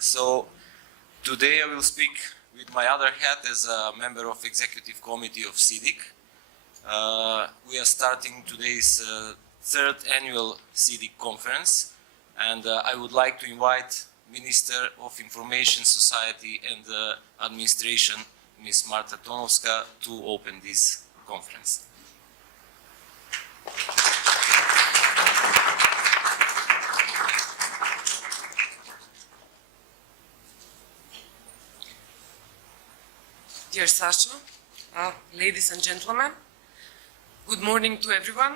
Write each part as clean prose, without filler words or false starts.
So today I will speak with my other hat as a member of Executive Committee of SEEDIG. We are starting today's third annual SEEDIG conference, and I would like to invite Minister of Information Society and Administration, Ms. Marta Tonovska, to open this conference. Dear Sasha, ladies and gentlemen, good morning to everyone.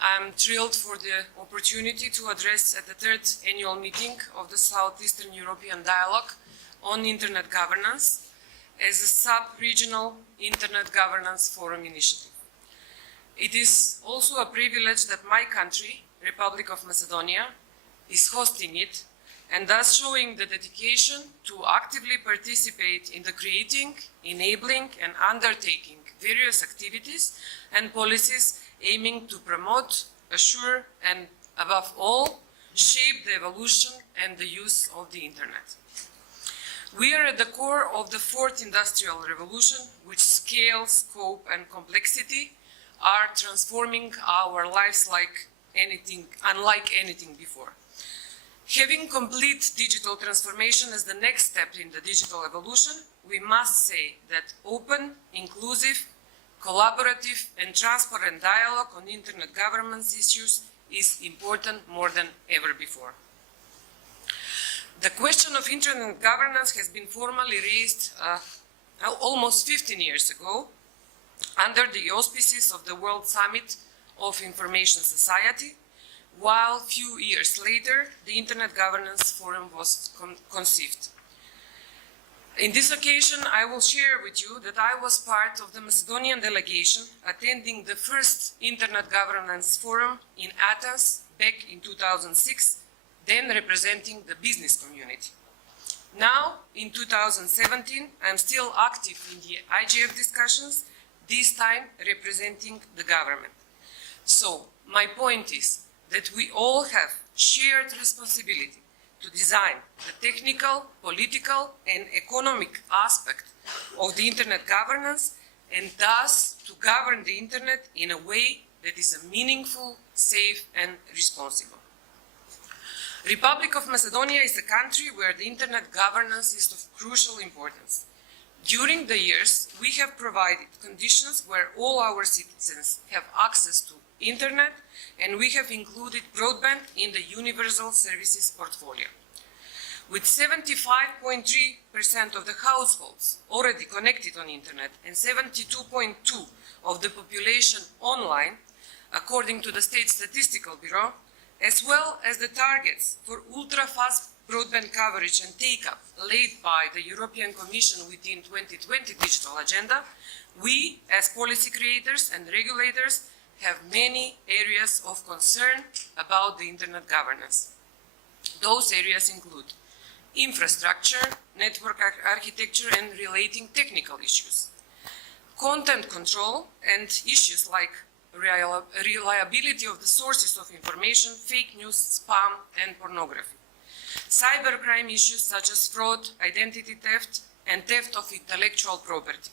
I'm thrilled for the opportunity to address at the third annual meeting of the Southeastern European Dialogue on Internet Governance as a sub-regional Internet Governance Forum initiative. It is also a privilege that my country, Republic of Macedonia, is hosting it and thus showing the dedication to actively participate in the creating, enabling and undertaking various activities and policies aiming to promote, assure and, above all, shape the evolution and the use of the Internet. We are at the core of the fourth industrial revolution, which scale, scope and complexity are transforming our lives unlike anything before. Having complete digital transformation as the next step in the digital evolution, we must say that open, inclusive, collaborative and transparent dialogue on Internet governance issues is important more than ever before. The question of Internet governance has been formally raised almost 15 years ago under the auspices of the World Summit of Information Society, while a few years later the Internet Governance Forum was conceived. In this occasion, I will share with you that I was part of the Macedonian delegation attending the first Internet Governance Forum in Athens back in 2006, then representing the business community. Now, in 2017, I'm still active in the IGF discussions, this time representing the government. So, my point is that we all have shared responsibility to design the technical, political and economic aspect of the Internet governance and thus to govern the Internet in a way that is meaningful, safe and responsible. Republic of Macedonia is a country where the Internet governance is of crucial importance. During the years, we have provided conditions where all our citizens have access to Internet, and we have included broadband in the universal services portfolio. With 75.3% of the households already connected on Internet and 72.2% of the population online, according to the State Statistical Bureau, as well as the targets for ultra-fast broadband coverage and take-up laid by the European Commission within 2020 digital agenda, we, as policy creators and regulators, have many areas of concern about the Internet governance. Those areas include infrastructure, network architecture and relating technical issues, content control and issues like reliability of the sources of information, fake news, spam and pornography, cybercrime issues such as fraud, identity theft and theft of intellectual property,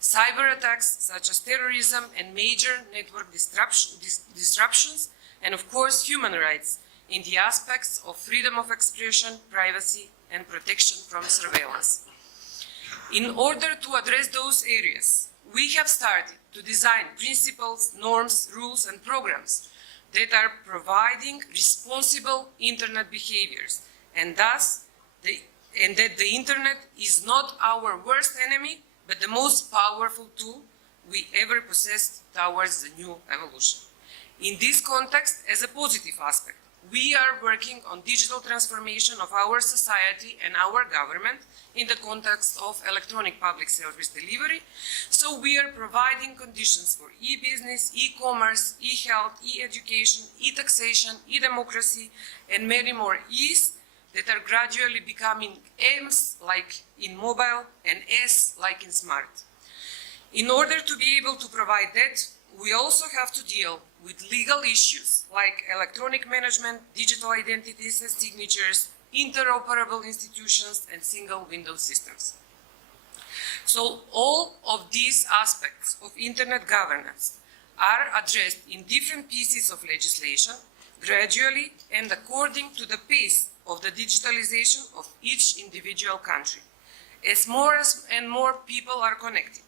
cyber attacks such as terrorism and major network disruptions, and of course human rights in the aspects of freedom of expression, privacy and protection from surveillance. In order to address those areas, we have started to design principles, norms, rules and programs that are providing responsible Internet behaviors and thus that the Internet is not our worst enemy but the most powerful tool we ever possessed towards the new evolution. In this context, as a positive aspect, we are working on digital transformation of our society and our government in the context of electronic public service delivery. So we are providing conditions for e-business, e-commerce, e-health, e-education, e-taxation, e-democracy, and many more E's that are gradually becoming M's like in mobile and S like in smart. In order to be able to provide that, we also have to deal with legal issues like electronic management, digital identities and signatures, interoperable institutions, and single window systems. So all of these aspects of internet governance are addressed in different pieces of legislation, gradually and according to the pace of the digitalization of each individual country. As more and more people are connected,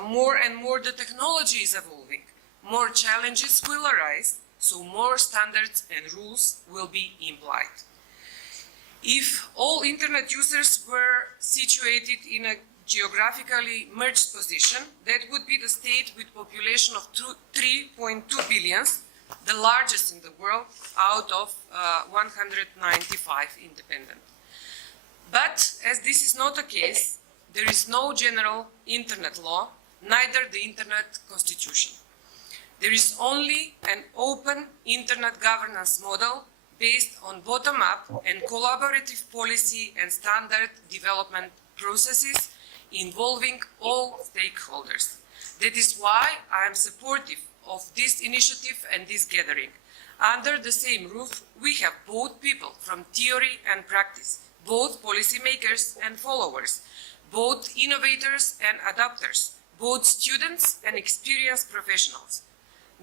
more and more the technology is evolving, more challenges will arise, so more standards and rules will be implied. If all internet users were situated in a geographically merged position, that would be the state with population of 3.2 billion, the largest in the world out of 195 independent. But as this is not the case, there is no general internet law, neither the internet constitution. There is only an open internet governance model based on bottom-up and collaborative policy and standard development processes involving all stakeholders. That is why I am supportive of this initiative and this gathering. Under the same roof, we have both people from theory and practice, both policymakers and followers, both innovators and adapters, both students and experienced professionals,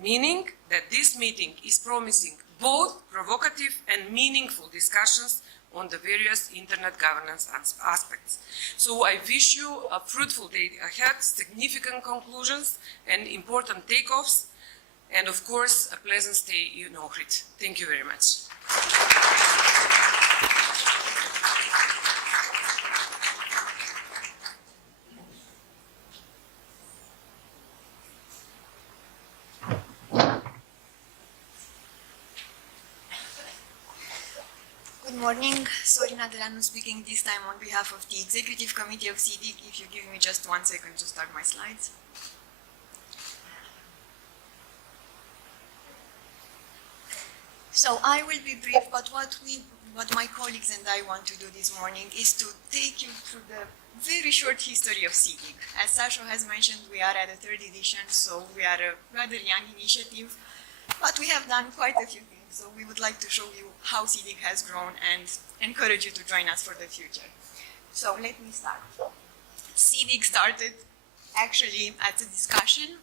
meaning that this meeting is promising both provocative and meaningful discussions on the various internet governance aspects. So I wish you a fruitful day ahead, significant conclusions and important takeoffs, and of course a pleasant stay in Ohrid. Thank you very much. Good morning, Sorina Delanu speaking, this time on behalf of the Executive Committee of SEEDIG. If you give me just 1 second to start my slides. So I will be brief, but what my colleagues and I want to do this morning is to take you through the very short history of SEEDIG. As Sasha has mentioned, we are at the 3rd edition, so we are a rather young initiative, but we have done quite a few things. So we would like to show you how SEEDIG has grown and encourage you to join us for the future. So let me start. SEEDIG started actually as a discussion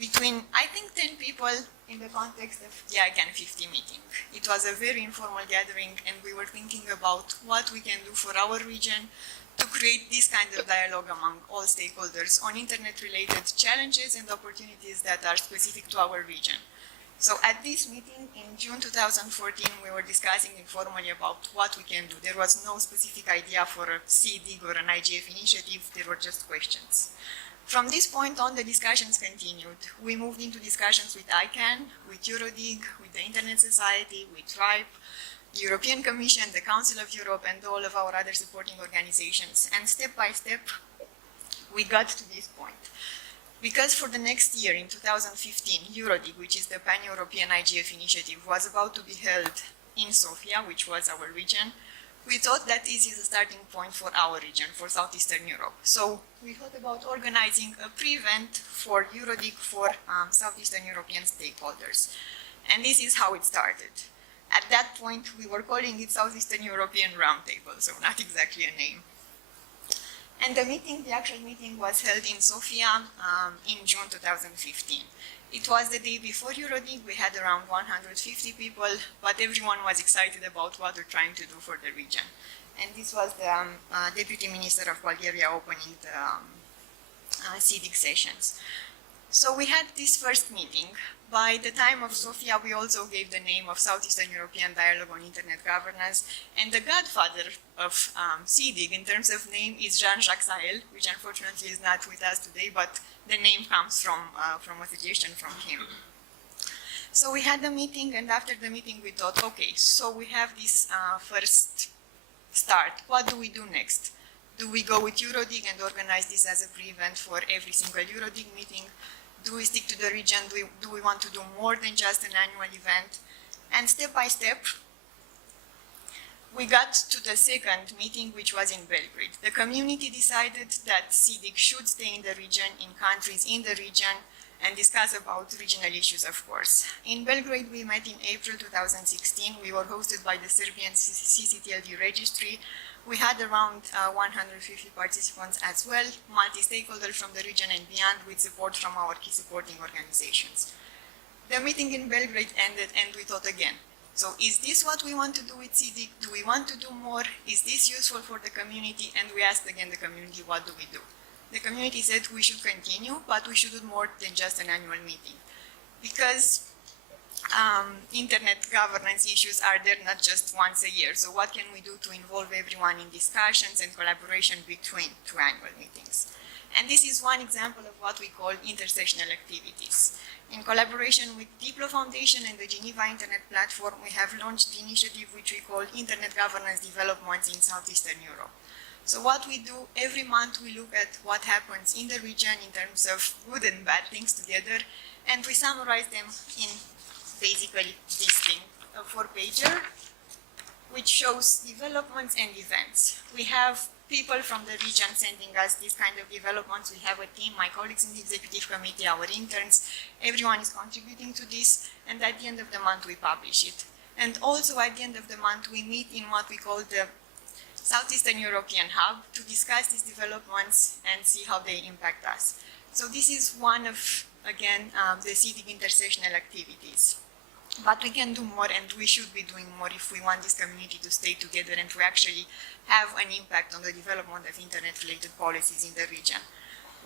between, I think, 10 people in the context of the ICANN 50 meeting. It was a very informal gathering, and we were thinking about what we can do for our region to create this kind of dialogue among all stakeholders on internet-related challenges and opportunities that are specific to our region. So at this meeting in June 2014, we were discussing informally about what we can do. There was no specific idea for a SEEDIG or an IGF initiative, there were just questions. From this point on, the discussions continued. We moved into discussions with ICANN, with Eurodig, with the Internet Society, with RIPE, the European Commission, the Council of Europe, and all of our other supporting organizations. And step by step, we got to this point. Because for the next year, in 2015, Eurodig, which is the Pan-European IGF initiative, was about to be held in Sofia, which was our region, we thought that this is a starting point for our region, for Southeastern Europe. So we thought about organizing a pre-event for Eurodig for Southeastern European stakeholders. And this is how it started. At that point, we were calling it Southeastern European Roundtable, so not exactly a name. And the actual meeting was held in Sofia in June 2015. It was the day before Eurodig. We had around 150 people, but everyone was excited about what we're trying to do for the region. And this was the Deputy Minister of Bulgaria opening the SEEDIG sessions. So we had this first meeting. By the time of Sofia, we also gave the name of Southeastern European Dialogue on Internet Governance, and the godfather of SEEDIG in terms of name is Jean-Jacques Sahel, which unfortunately is not with us today, but the name comes from a suggestion from him. So we had the meeting, and after the meeting we thought, okay, so we have this first start. What do we do next? Do we go with Eurodig and organize this as a pre-event for every single Eurodig meeting? Do we stick to the region? Do we want to do more than just an annual event? And step by step, we got to the second meeting, which was in Belgrade. The community decided that SEEDIG should stay in the region, in countries in the region, and discuss about regional issues, of course. In Belgrade, we met in April 2016. We were hosted by the Serbian CCTLD registry. We had around 150 participants as well, multi-stakeholders from the region and beyond, with support from our key supporting organizations. The meeting in Belgrade ended, and we thought again. So is this what we want to do with SEEDIG? Do we want to do more? Is this useful for the community? And we asked again the community, what do we do? The community said we should continue, but we should do more than just an annual meeting. Because internet governance issues are there not just once a year. So what can we do to involve everyone in discussions and collaboration between two annual meetings? And this is one example of what we call intersectional activities. In collaboration with Diplo Foundation and the Geneva Internet Platform, we have launched the initiative which we call Internet Governance Developments in Southeastern Europe. So what we do, every month we look at what happens in the region in terms of good and bad things together, and we summarize them in basically this thing, a 4-pager, which shows developments and events. We have people from the region sending us these kind of developments. We have a team, my colleagues in the executive committee, our interns, everyone is contributing to this, and at the end of the month we publish it. And also at the end of the month we meet in what we call the Southeastern European Hub to discuss these developments and see how they impact us. So this is one of, again, the SEEDIG intersectional activities. But we can do more, and we should be doing more if we want this community to stay together and to actually have an impact on the development of internet-related policies in the region.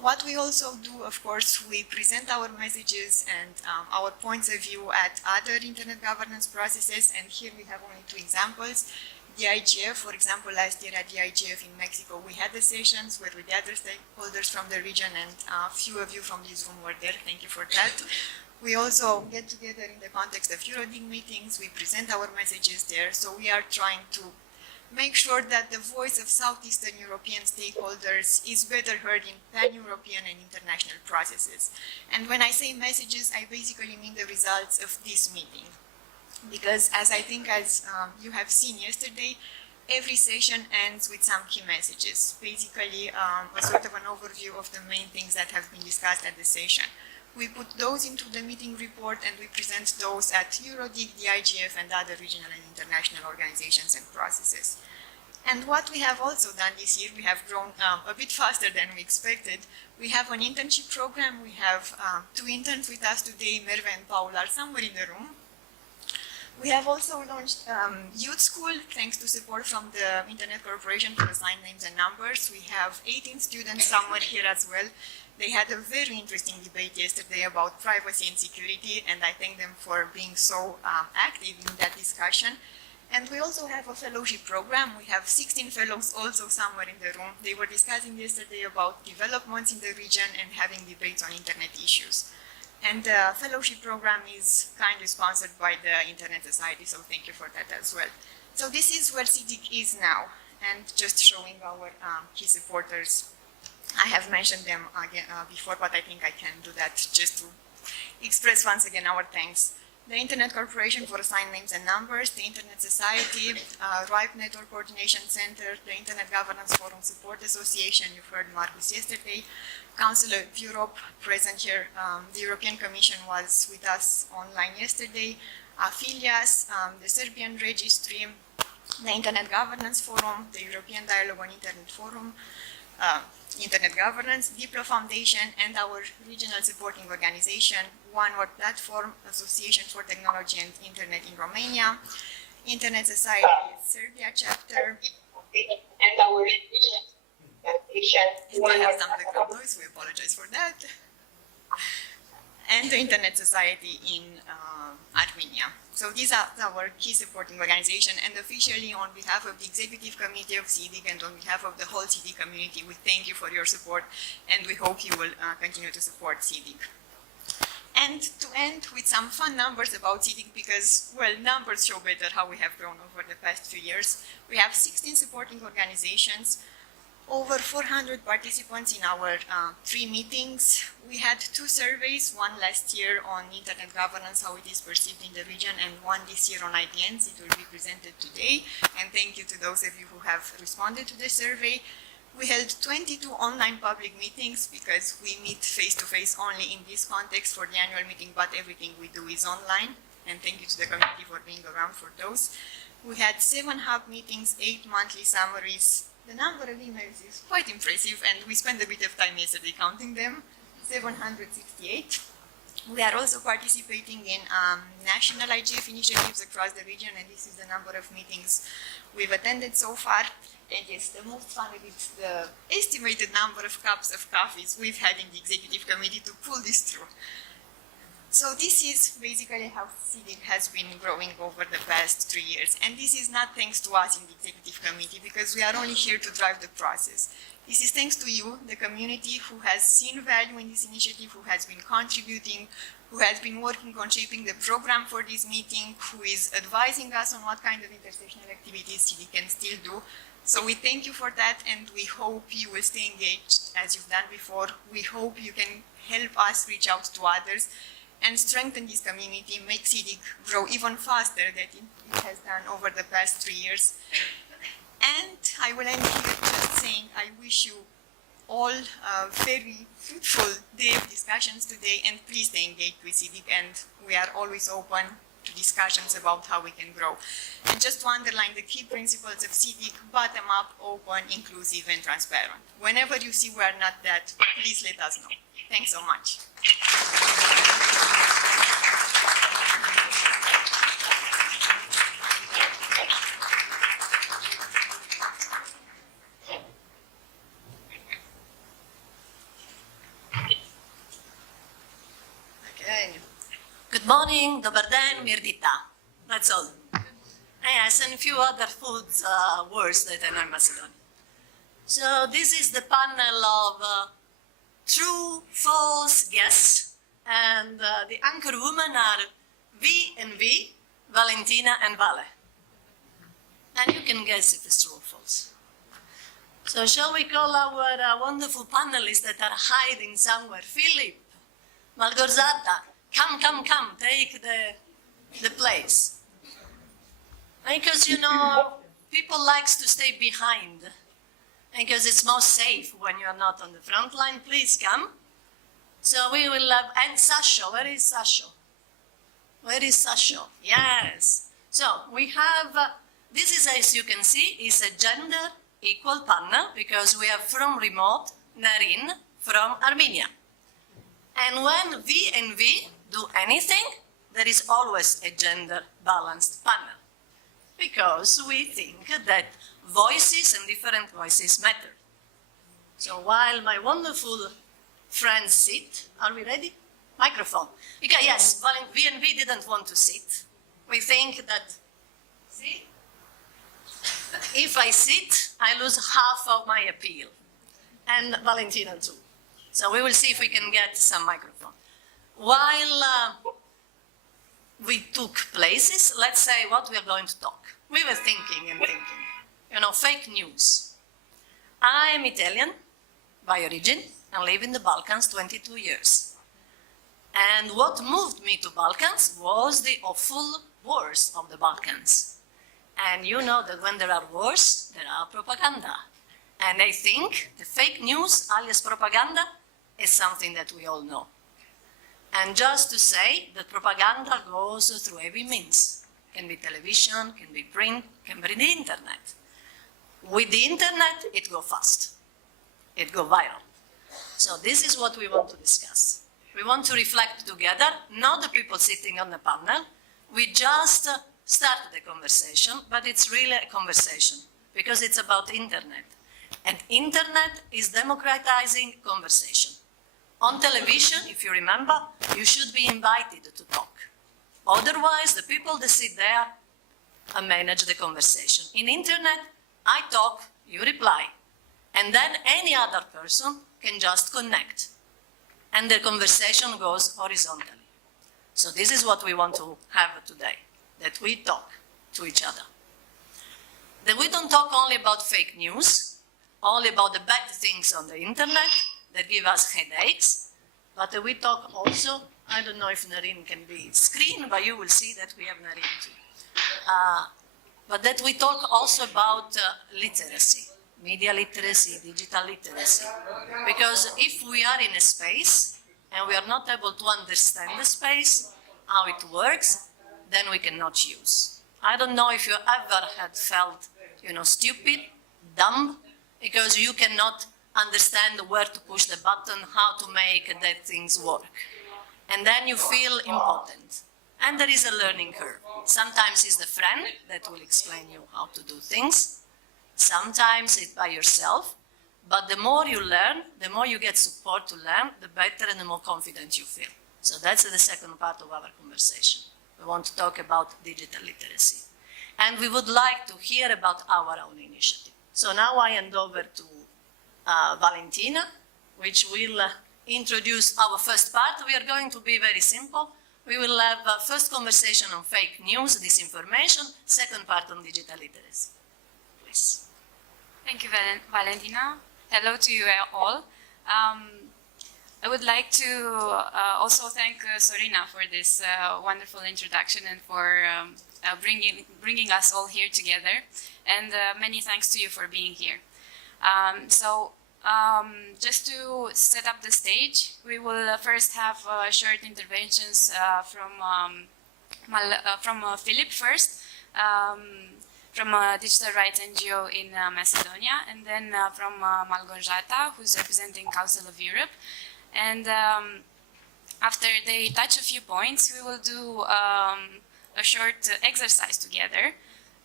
What we also do, of course, we present our messages and our points of view at other internet governance processes, and here we have only 2 examples. The IGF, for example, last year at the IGF in Mexico, we had the sessions where with the other stakeholders from the region, and a few of you from this room were there. Thank you for that. We also get together in the context of EuroDig meetings. We present our messages there. So we are trying to make sure that the voice of Southeastern European stakeholders is better heard in pan-European and international processes. And when I say messages, I basically mean the results of this meeting. Because as I think as you have seen yesterday, every session ends with some key messages. Basically, a sort of an overview of the main things that have been discussed at the session. We put those into the meeting report and we present those at EuroDig, the IGF, and other regional and international organizations and processes. And what we have also done this year, we have grown a bit faster than we expected. We have an internship program. We have 2 interns with us today. Merve and Paul are somewhere in the room. We have also launched Youth School, thanks to support from the Internet Corporation for Assigned Names and Numbers. We have 18 students somewhere here as well. They had a very interesting debate yesterday about privacy and security, and I thank them for being so active in that discussion. And we also have a fellowship program. We have 16 fellows also somewhere in the room. They were discussing yesterday about developments in the region and having debates on internet issues. And the fellowship program is kindly sponsored by the Internet Society, so thank you for that as well. So this is where SEEDIG is now, and just showing our key supporters. I have mentioned them again before, but I think I can do that just to express once again our thanks. The Internet Corporation for Assigned Names and Numbers, the Internet Society, RIPE Network Coordination Center, the Internet Governance Forum Support Association, you've heard Marcus yesterday, Council of Europe present here, the European Commission was with us online yesterday, Filias, the Serbian Registry, the Internet Governance Forum, the European Dialogue on Internet Forum, Internet Governance, Diplo Foundation, and our regional supporting organization, One World Platform, Association for Technology and Internet in Romania, Internet Society Serbia chapter, and our regional organization. We have some background noise, we apologize for that. And the Internet Society in Armenia. So these are our key supporting organization, and officially on behalf of the Executive Committee of SEEDIG and on behalf of the whole SEEDIG community, we thank you for your support and we hope you will continue to support SEEDIG. And to end with some fun numbers about SEEDIG, because, well, numbers show better how we have grown over the past few years. We have 16 supporting organizations, over 400 participants in our 3 meetings. We had 2 surveys, one last year on internet governance, how it is perceived in the region, and one this year on IDNs. It will be presented today. And thank you to those of you who have responded to the survey. We held 22 online public meetings because we meet face-to-face only in this context for the annual meeting, but everything we do is online. And thank you to the committee for being around for those. We had 7 hub meetings, 8 monthly summaries. The number of emails is quite impressive, and we spent a bit of time yesterday counting them, 768. We are also participating in national IGF initiatives across the region, and this is the number of meetings we've attended so far. And yes, the most fun is the estimated number of cups of coffees we've had in the executive committee to pull this through. So this is basically how SEEDIG has been growing over the past 3 years. And this is not thanks to us in the executive committee, because we are only here to drive the process. This is thanks to you, the community, who has seen value in this initiative, who has been contributing, who has been working on shaping the program for this meeting, who is advising us on what kind of intersectional activities SEEDIG can still do. So we thank you for that, and we hope you will stay engaged as you've done before. We hope you can help us reach out to others and strengthen this community, make SEEDIG grow even faster than it has done over the past 3 years. And I will end here just saying I wish you all a very fruitful day of discussions today, and please stay engaged with SEEDIG, and we are always open to discussions about how we can grow. And just to underline the key principles of SEEDIG: bottom-up, open, inclusive, and transparent. Whenever you see we are not that, please let us know. Thanks so much. Good morning, dobar dan, mirdita. That's all. Yes, and a few other food words that I must learn. So this is the panel of true, false, guess, and the anchor women are V and V, Valentina and Vale. And you can guess if it's true or false. So shall we call our wonderful panelists that are hiding somewhere? Philip, Malgorzata, come, take the place. Because, you know, people likes to stay behind. Because it's more safe when you're not on the front line. Please come. So we will have, and Sasho, where is Sasho? Where is Sasho? Yes. So we have, this is, as you can see, is a gender equal panel, because we have from remote, Narin from Armenia. And when V and V do anything, there is always a gender-balanced panel, because we think that voices and different voices matter. So while my wonderful friends sit, are we ready? Microphone. Okay, yes, V and V didn't want to sit. We think that, see, if I sit, I lose half of my appeal, and Valentina too. So we will see if we can get some microphone. While we took places, let's say what we are going to talk. We were thinking and thinking. You know, fake news. I'm Italian by origin and live in the Balkans 22 years. And what moved me to Balkans was the awful wars of the Balkans. And you know that when there are wars, there are propaganda. And I think the fake news, alias propaganda, is something that we all know. And just to say that propaganda goes through every means. Can be television, can be print, can be the internet. With the internet, it goes fast. It goes viral. So this is what we want to discuss. We want to reflect together, not the people sitting on the panel. We just started the conversation, but it's really a conversation, because it's about internet. And internet is democratizing conversation. On television, if you remember, you should be invited to talk. Otherwise, the people that sit there manage the conversation. In internet, I talk, you reply, and then any other person can just connect. And the conversation goes horizontally. So this is what we want to have today, that we talk to each other. That we don't talk only about fake news, only about the bad things on the internet that give us headaches, but we talk also, I don't know if Narin can be screen, but you will see that we have Narin too. But that we talk also about literacy, media literacy, digital literacy. Because if we are in a space and we are not able to understand the space, how it works, then we cannot use. I don't know if you ever had felt, stupid, dumb, because you cannot understand where to push the button, how to make that things work. And then you feel impotent. And there is a learning curve. Sometimes it's the friend that will explain you how to do things. Sometimes it's by yourself. But the more you learn, the more you get support to learn, the better and the more confident you feel. So that's the second part of our conversation. We want to talk about digital literacy. And we would like to hear about our own initiative. So now I hand over to Valentina, which will introduce our first part. We are going to be very simple. We will have a first conversation on fake news, disinformation, second part on digital literacy. Please. Thank you, Valentina. Hello to you all. I would like to also thank Sorina for this wonderful introduction and for bringing us all here together. And many thanks to you for being here. Just to set up the stage, we will first have short interventions from Philip first, from a digital rights NGO in Macedonia, and then from Malgorzata, who's representing Council of Europe. And after they touch a few points, we will do a short exercise together,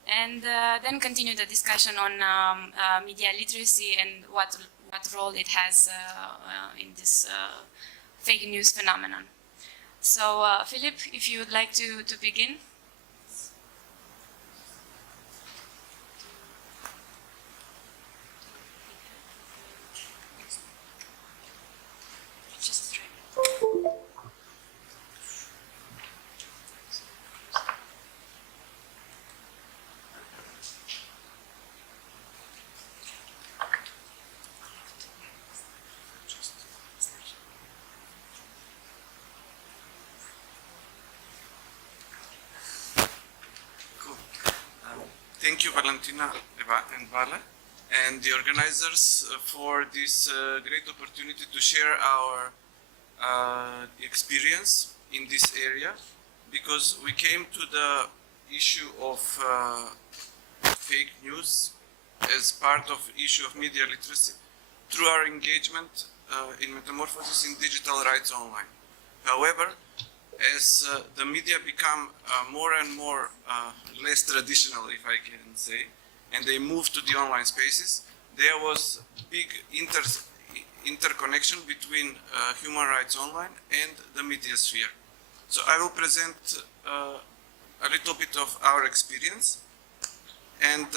and then continue the discussion on media literacy and what role it has in this fake news phenomenon. So, Philip, if you would like to begin. Thank you, Valentina and Vala, and the organizers for this great opportunity to share our experience in this area, because we came to the issue of fake news as part of issue of media literacy through our engagement in Metamorphosis in Digital Rights Online. However, as the media become more and more less traditional, if I can say, and they move to the online spaces, there was big interconnection between human rights online and the media sphere. So I will present a little bit of our experience, and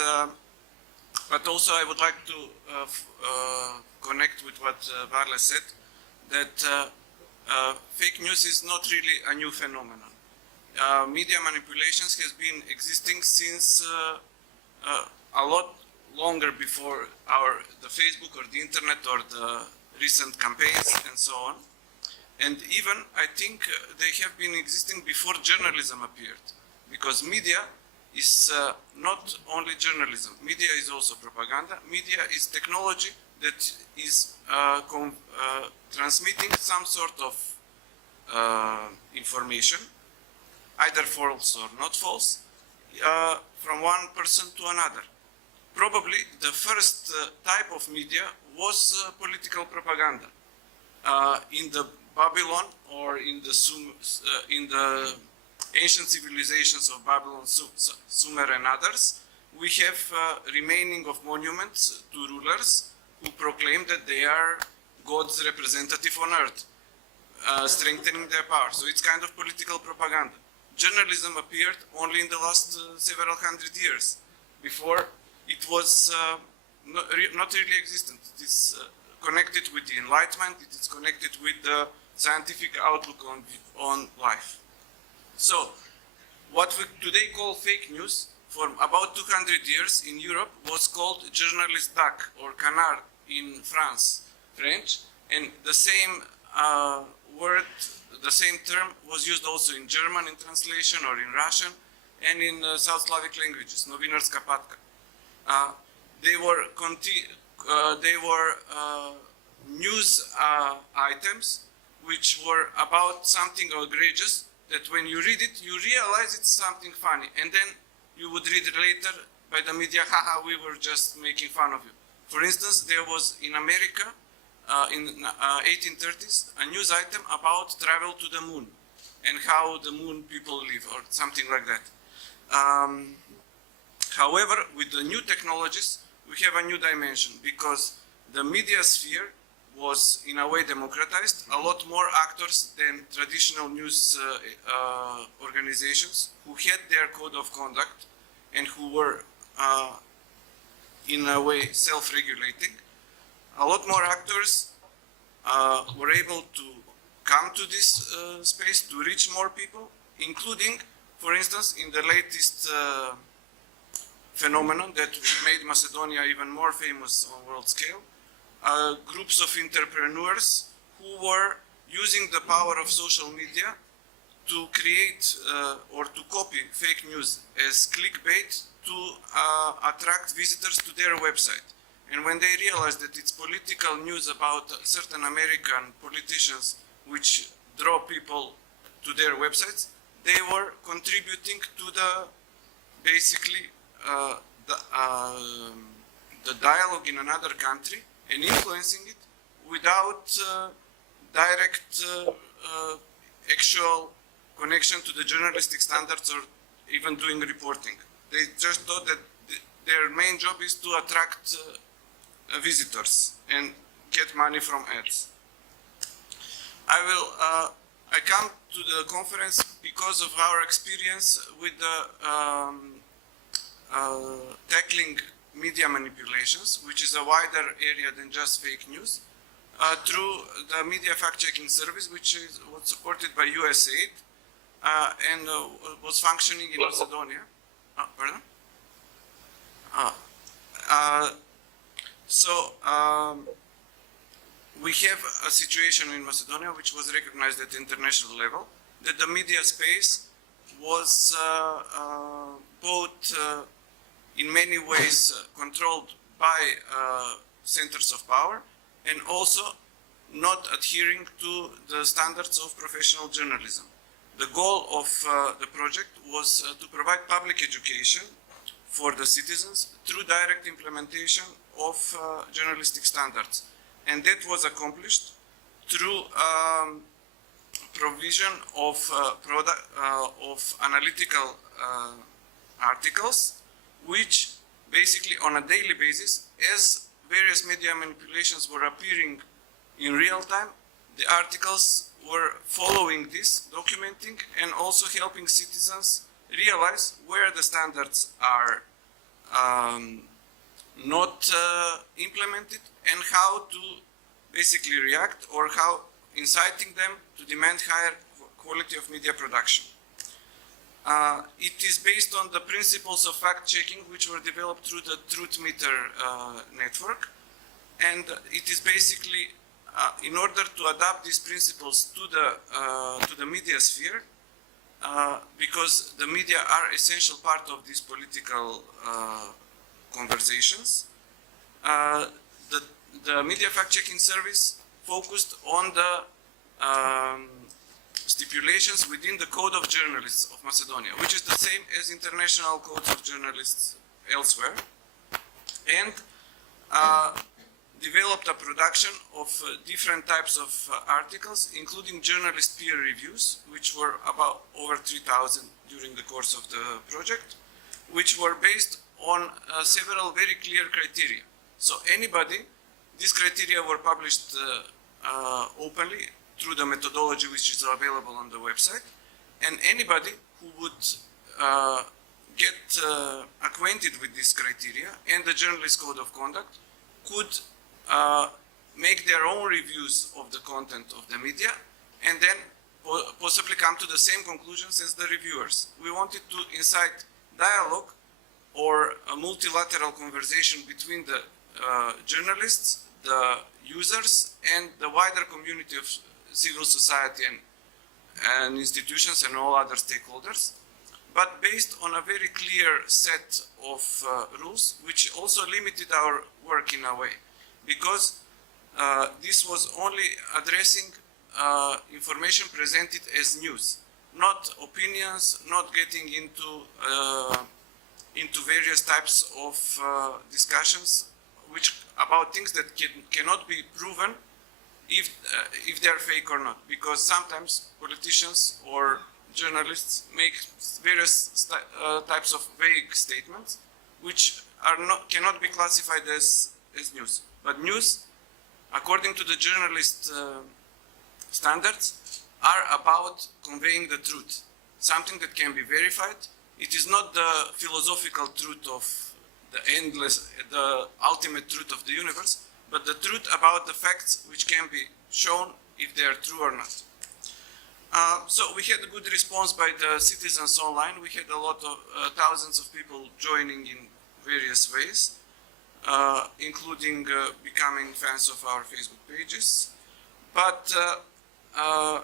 but also I would like to connect with what Varla said, that fake news is not really a new phenomenon. Media manipulations has been existing since a lot longer before the Facebook or the internet or the recent campaigns and so on. And even, I think, they have been existing before journalism appeared, because media is not only journalism. Media is also propaganda. Media is technology that is transmitting some sort of information, either false or not false, from one person to another. Probably the first type of media was political propaganda. In the Babylon or in the ancient civilizations of Babylon, Sumer and others, we have remaining of monuments to rulers who proclaim that they are God's representative on earth, strengthening their power. So it's kind of political propaganda. Journalism appeared only in the last several hundred years. Before, it was not really existent. It is connected with the Enlightenment. It is connected with the scientific outlook on life. So, what we today call fake news, for about 200 years in Europe, was called journalist d'ac or canard in French, and the same word, the same term was used also in German in translation or in Russian and in South Slavic languages, novinarska patka. they were news items which were about something egregious that when you read it, you realize it's something funny. And then you would read it later by the media, haha, we were just making fun of you. For instance, there was in America, in 1830s, a news item about travel to the moon and how the moon people live, or something like that. However, with the new technologies, we have a new dimension, because the media sphere was in a way democratized. A lot more actors than traditional news organizations who had their code of conduct and who were in a way self-regulating. A lot more actors were able to come to this space to reach more people, including, for instance, in the latest phenomenon that made Macedonia even more famous on world scale, groups of entrepreneurs who were using the power of social media to create or to copy fake news as clickbait to attract visitors to their website. And when they realized that it's political news about certain American politicians which draw people to their websites, they were contributing to the basically the dialogue in another country and influencing it without direct actual connection to the journalistic standards or even doing reporting. They just thought that their main job is to attract visitors and get money from ads. I come to the conference because of our experience with the tackling media manipulations, which is a wider area than just fake news, through the media fact-checking service, which was supported by USAID and was functioning in Macedonia. Pardon? We have a situation in Macedonia which was recognized at the international level, that the media space was both in many ways controlled by centers of power and also not adhering to the standards of professional journalism. The goal of the project was to provide public education for the citizens through direct implementation of journalistic standards. And that was accomplished through provision of analytical articles, which basically on a daily basis, as various media manipulations were appearing in real time, the articles were following this, documenting, and also helping citizens realize where the standards are not implemented and how to basically react, or how inciting them to demand higher quality of media production. It is based on the principles of fact-checking which were developed through the Truth Meter network, and it is basically in order to adapt these principles to the media sphere, because the media are essential part of these political conversations. The media fact-checking service focused on the stipulations within the Code of Journalists of Macedonia, which is the same as international codes of journalists elsewhere, and developed a production of different types of articles, including journalist peer reviews, which were about over 3,000 during the course of the project, which were based on several very clear criteria. So these criteria were published openly through the methodology which is available on the website, and anybody who would get acquainted with this criteria and the journalist code of conduct could make their own reviews of the content of the media and then possibly come to the same conclusions as the reviewers. We wanted to incite dialogue or a multilateral conversation between the journalists, the users, and the wider community of civil society and institutions and all other stakeholders, but based on a very clear set of rules, which also limited our work in a way, because this was only addressing information presented as news, not opinions, not getting into various types of discussions about things that cannot be proven if they are fake or not, because sometimes politicians or journalists make various types of vague statements which cannot be classified as news. But news, according to the journalist standards, are about conveying the truth, something that can be verified. It is not the philosophical truth of the ultimate truth of the universe, but the truth about the facts which can be shown if they are true or not. So we had a good response by the citizens online. We had a lot of thousands of people joining in various ways, including becoming fans of our Facebook pages. But I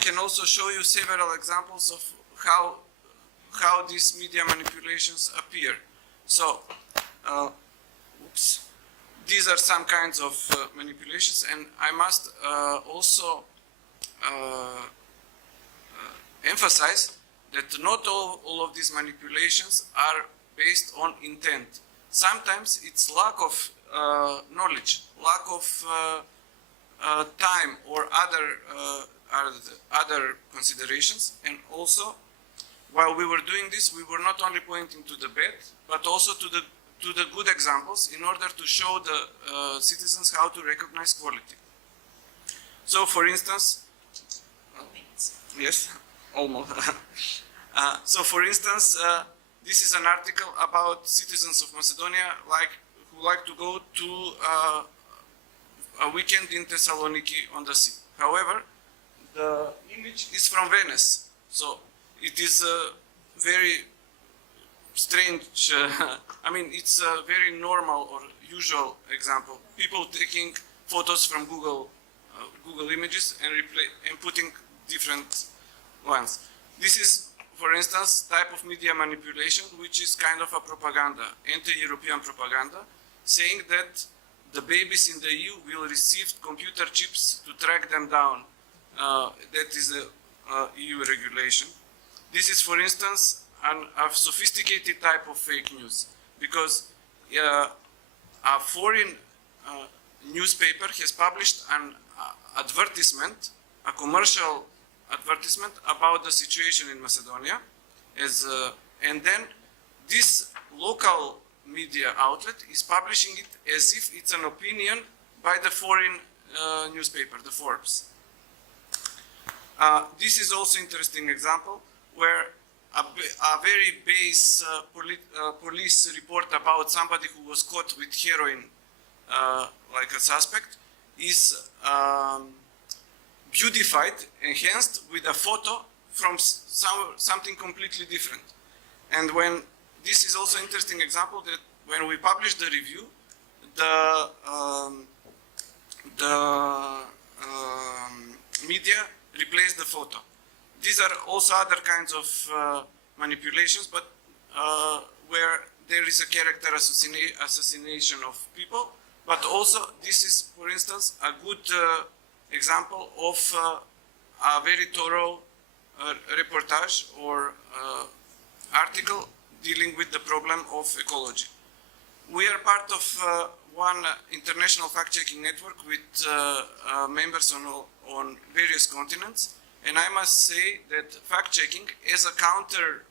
can also show you several examples of how these media manipulations appear. So, these are some kinds of manipulations, and I must also emphasize that not all of these manipulations are based on intent. Sometimes it's lack of knowledge, lack of time, or other considerations. And also, while we were doing this, we were not only pointing to the bad, but also to the good examples in order to show the citizens how to recognize quality. So, for instance, yes, almost. So, for instance, this is an article about citizens of Macedonia who like to go to a weekend in Thessaloniki on the sea. However, the image is from Venice, so it is a very strange, I mean, it's a very normal or usual example. People taking photos from Google Images and putting different ones. This is, for instance, type of media manipulation, which is kind of a propaganda, anti-European propaganda, saying that the babies in the EU will receive computer chips to track them down. That is a EU regulation. This is, for instance, a sophisticated type of fake news, because a foreign newspaper has published an advertisement, a commercial advertisement about the situation in Macedonia, and then this local media outlet is publishing it as if it's an opinion by the foreign newspaper, the Forbes. This is also interesting example where a very base police report about somebody who was caught with heroin, like a suspect, is beautified, enhanced with a photo from something completely different. And when this is also interesting example that when we published the review, the media replaced the photo. These are also other kinds of manipulations, but where there is a character assassination of people. But also, this is, for instance, a good example of a very thorough reportage or article dealing with the problem of ecology. We are part of one international fact-checking network with members on various continents, and I must say that fact-checking as a counter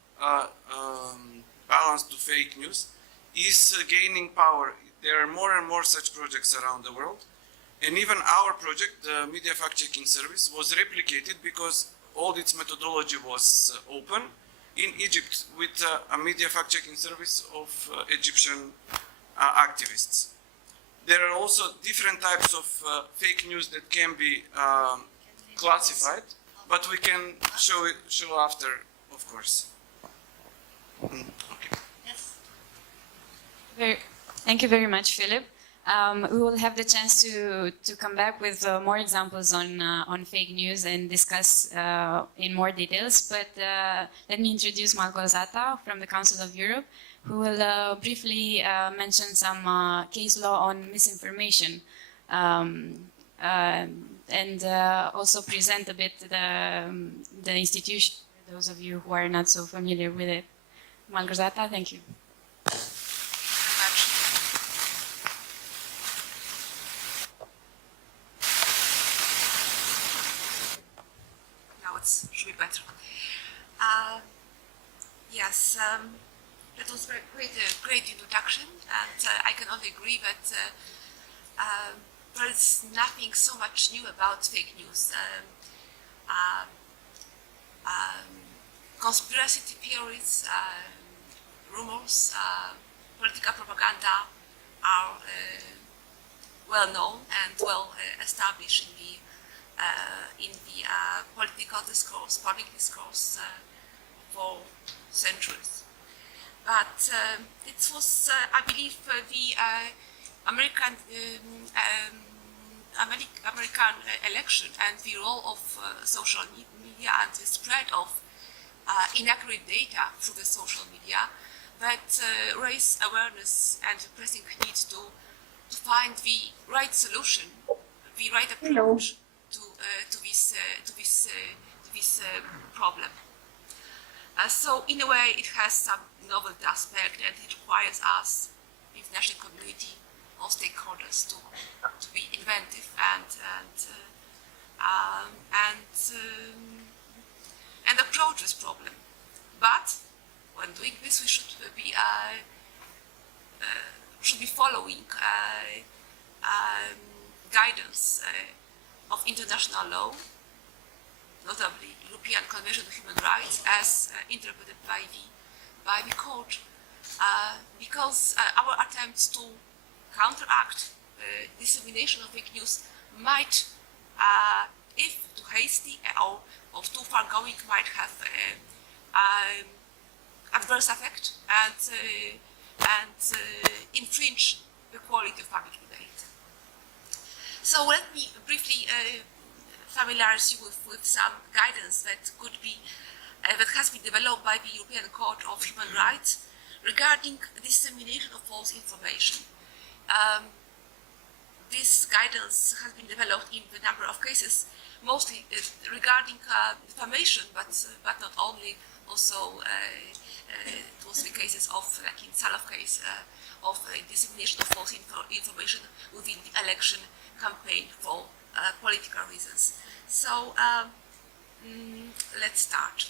balance to fake news is gaining power. There are more and more such projects around the world, and even our project, the Media Fact-Checking Service, was replicated because all its methodology was open in Egypt with a media fact-checking service of Egyptian activists. There are also different types of fake news that can be classified, but we can show after, of course. Okay. Thank you very much, Philip. We will have the chance to come back with more examples on fake news and discuss in more details. But let me introduce Malgorzata from the Council of Europe, who will briefly mention some case law on misinformation and also present a bit the institution for those of you who are not so familiar with it. Malgorzata, thank you. Should be better. Yes, that was a great introduction, and I can only agree that there is nothing so much new about fake news. Conspiracy theories, rumors, political propaganda are well known and well established in the political discourse, public discourse for centuries. But it was, I believe, the American election and the role of social media and the spread of inaccurate data through the social media that raise awareness and the pressing need to find the right solution, the right approach to this problem. So in a way, it has some novel aspect, and it requires us, the international community, all stakeholders, to be inventive and approach this problem. But when doing this, we should be following guidance of international law, notably European Convention on Human Rights, as interpreted by the court, because our attempts to counteract dissemination of fake news might, if too hasty or too far going, might have adverse effect and infringe the quality of public debate. So let me briefly familiarize you with some guidance that could be that has been developed by the European Court of Human Rights regarding dissemination of false information. This guidance has been developed in a number of cases, mostly regarding defamation, but not only. Also, it was the cases of, like in Salaf case, of dissemination of false information within the election campaign for political reasons. So let's start.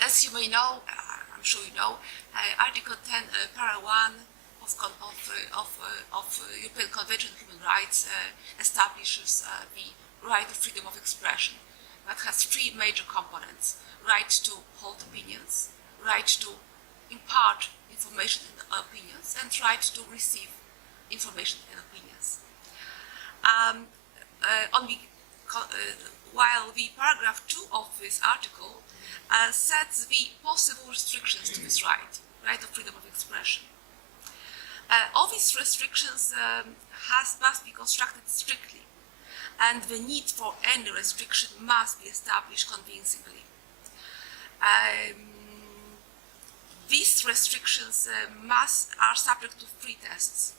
As you may know, I'm sure you know, Article 10, Para 1 of European Convention on Human Rights establishes the right of freedom of expression. That has three major components: right to hold opinions, right to impart information and opinions, and right to receive information and opinions. While the paragraph 2 of this article sets the possible restrictions to this right of freedom of expression. All these restrictions must be constructed strictly, and the need for any restriction must be established convincingly. These restrictions are subject to three tests.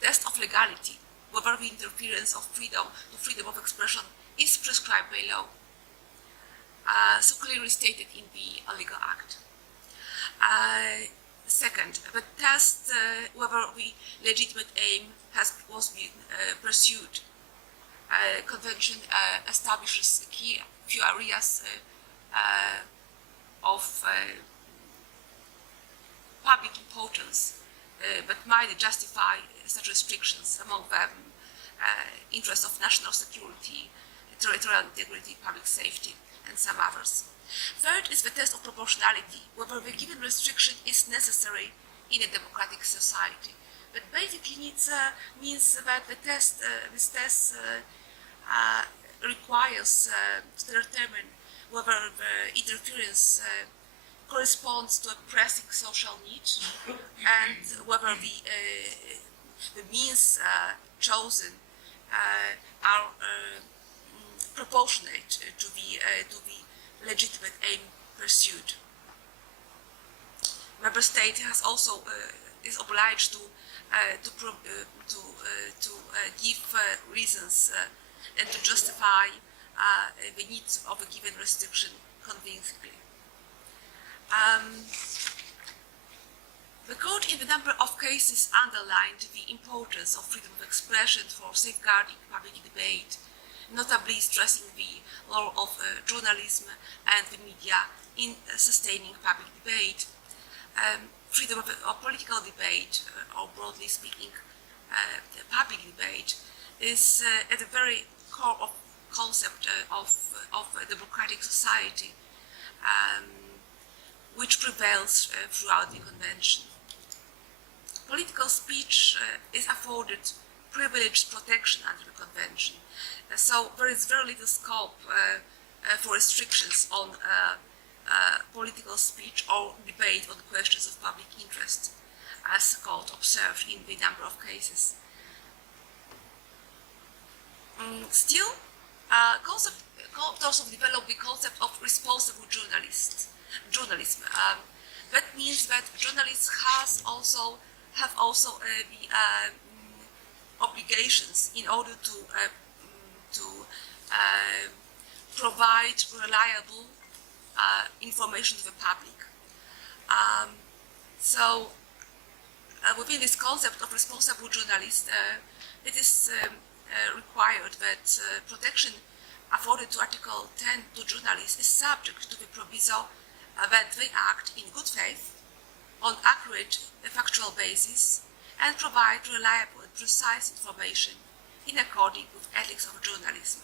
Test of legality, whether the interference of freedom of expression is prescribed by law, so clearly stated in the legal act. Second, the test whether the legitimate aim was being pursued. Convention establishes few areas of public importance, but might justify such restrictions, among them interests of national security, territorial integrity, public safety, and some others. Third is the test of proportionality, whether the given restriction is necessary in a democratic society. But basically means that this test requires to determine whether the interference corresponds to a pressing social need, and whether the means chosen are proportionate to the legitimate aim pursued. Member State has also is obliged to give reasons and to justify the needs of a given restriction convincingly. The Court, in a number of cases, underlined the importance of freedom of expression for safeguarding public debate, notably stressing the role of journalism and the media in sustaining public debate. Freedom of political debate, or broadly speaking, the public debate, is at the very core of concept of a democratic society, which prevails throughout the Convention. Political speech is afforded privileged protection under the Convention, so there is very little scope for restrictions on political speech or debate on questions of public interest, as the Court observed in the number of cases. Still, Court also developed the concept of responsible journalism. That means that journalists have also the obligations in order to provide reliable information to the public. Within this concept of responsible journalist, it is required that protection afforded to Article 10 to journalists is subject to the proviso that they act in good faith, on accurate factual basis, and provide reliable and precise information in accordance with ethics of journalism.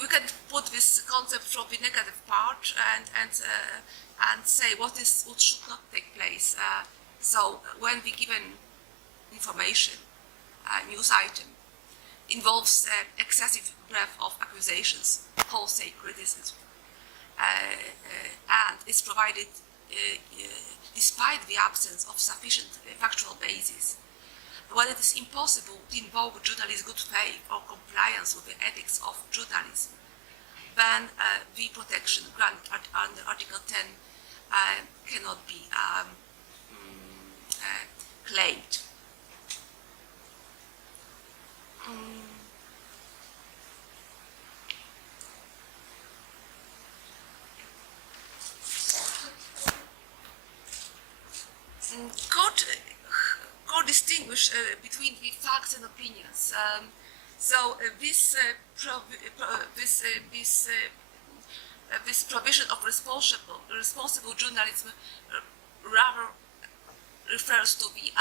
We can put this concept from the negative part and say what should not take place. So when the given information, news item, involves excessive breadth of accusations, wholesale criticism, and is provided despite the absence of sufficient factual basis, when it is impossible to invoke journalist good faith or compliance with the ethics of journalism, then the protection granted under Article 10 cannot be claimed. Court distinguish between the facts and opinions. This provision of responsible journalism rather refers to the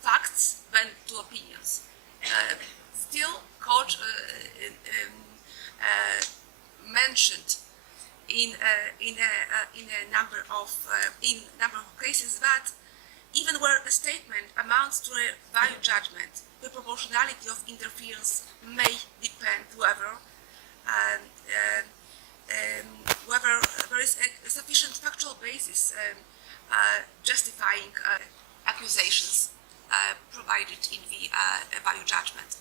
facts than to opinions. Still, Court mentioned in a number of cases that even where a statement amounts to a value judgment, the proportionality of interference may depend whether there is a sufficient factual basis justifying accusations provided in the value judgment.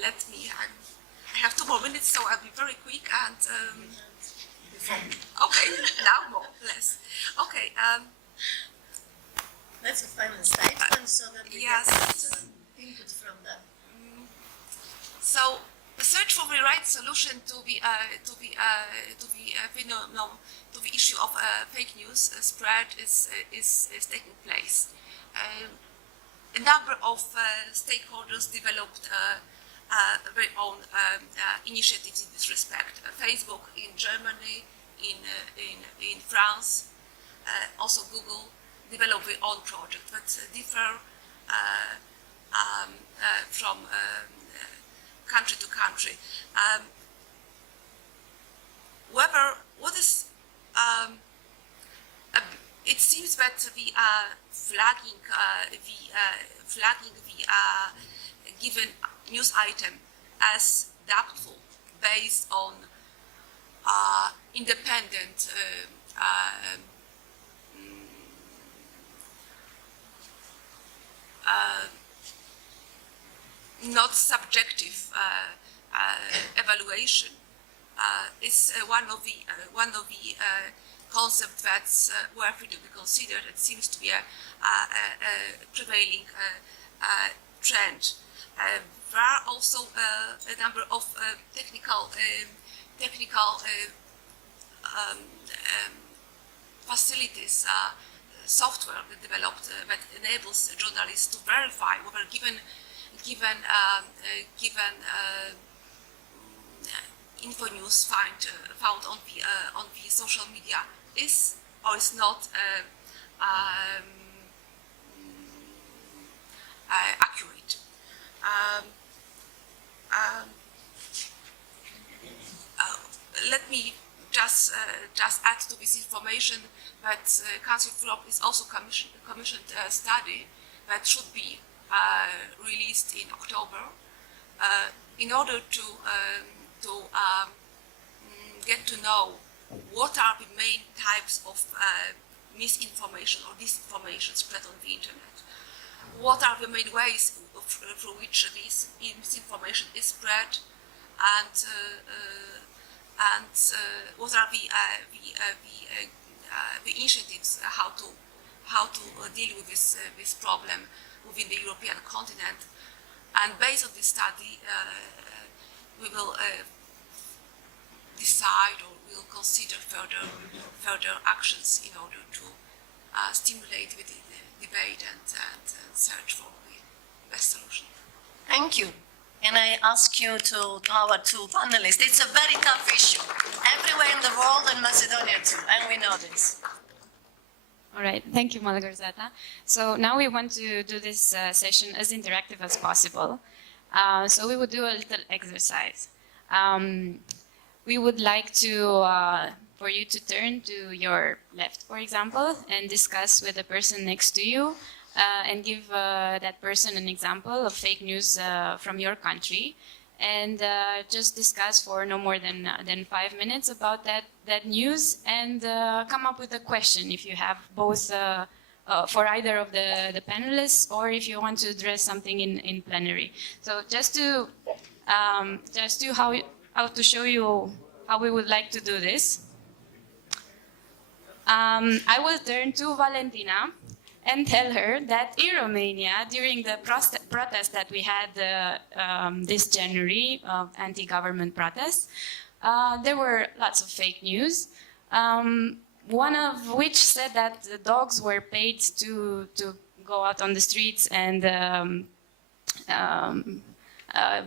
Let me. I have 2 more minutes, so I'll be very quick and. Okay, now more, less. Okay. That's a final statement, so that we yes. get input from them. So, the search for the right solution to the phenomenon, to the issue of fake news spread is taking place. A number of stakeholders developed their own initiatives in this respect. Facebook in Germany, in France, also Google developed their own project that differ from country to country. It seems that the flagging the given news item as doubtful based on independent not subjective evaluation is one of the concepts that's worthy to be considered. It seems to be a prevailing trend. There are also a number of technical facilities, software developed that enables journalists to verify whether given info news found on the social media is or is not accurate. Let me just add to this information that Council of Europe is also commissioned a study that should be released in October in order to get to know what are the main types of misinformation or disinformation spread on the internet. What are the main ways through which this misinformation is spread, and what are the initiatives how to deal with this problem within the European continent. And based on this study, we will decide or we will consider further actions in order to stimulate the debate and search for the best solution. Thank you. And I ask you to our two panelists. It's a very tough issue, everywhere in the world, and Macedonia too, and we know this. All right, thank you, Malgorzata. So now we want to do this session as interactive as possible. So we would do a little exercise. We would like to, for you to turn to your left, for example, and discuss with the person next to you and give that person an example of fake news from your country, and just discuss for no more than 5 minutes about that news, and come up with a question if you have, both for either of the panelists, or if you want to address something in plenary. So just to how to show you how we would like to do this, I will turn to Valentina and tell her that in Romania, during the protest that we had this January, anti-government protests, there were lots of fake news, one of which said that the dogs were paid to go out on the streets and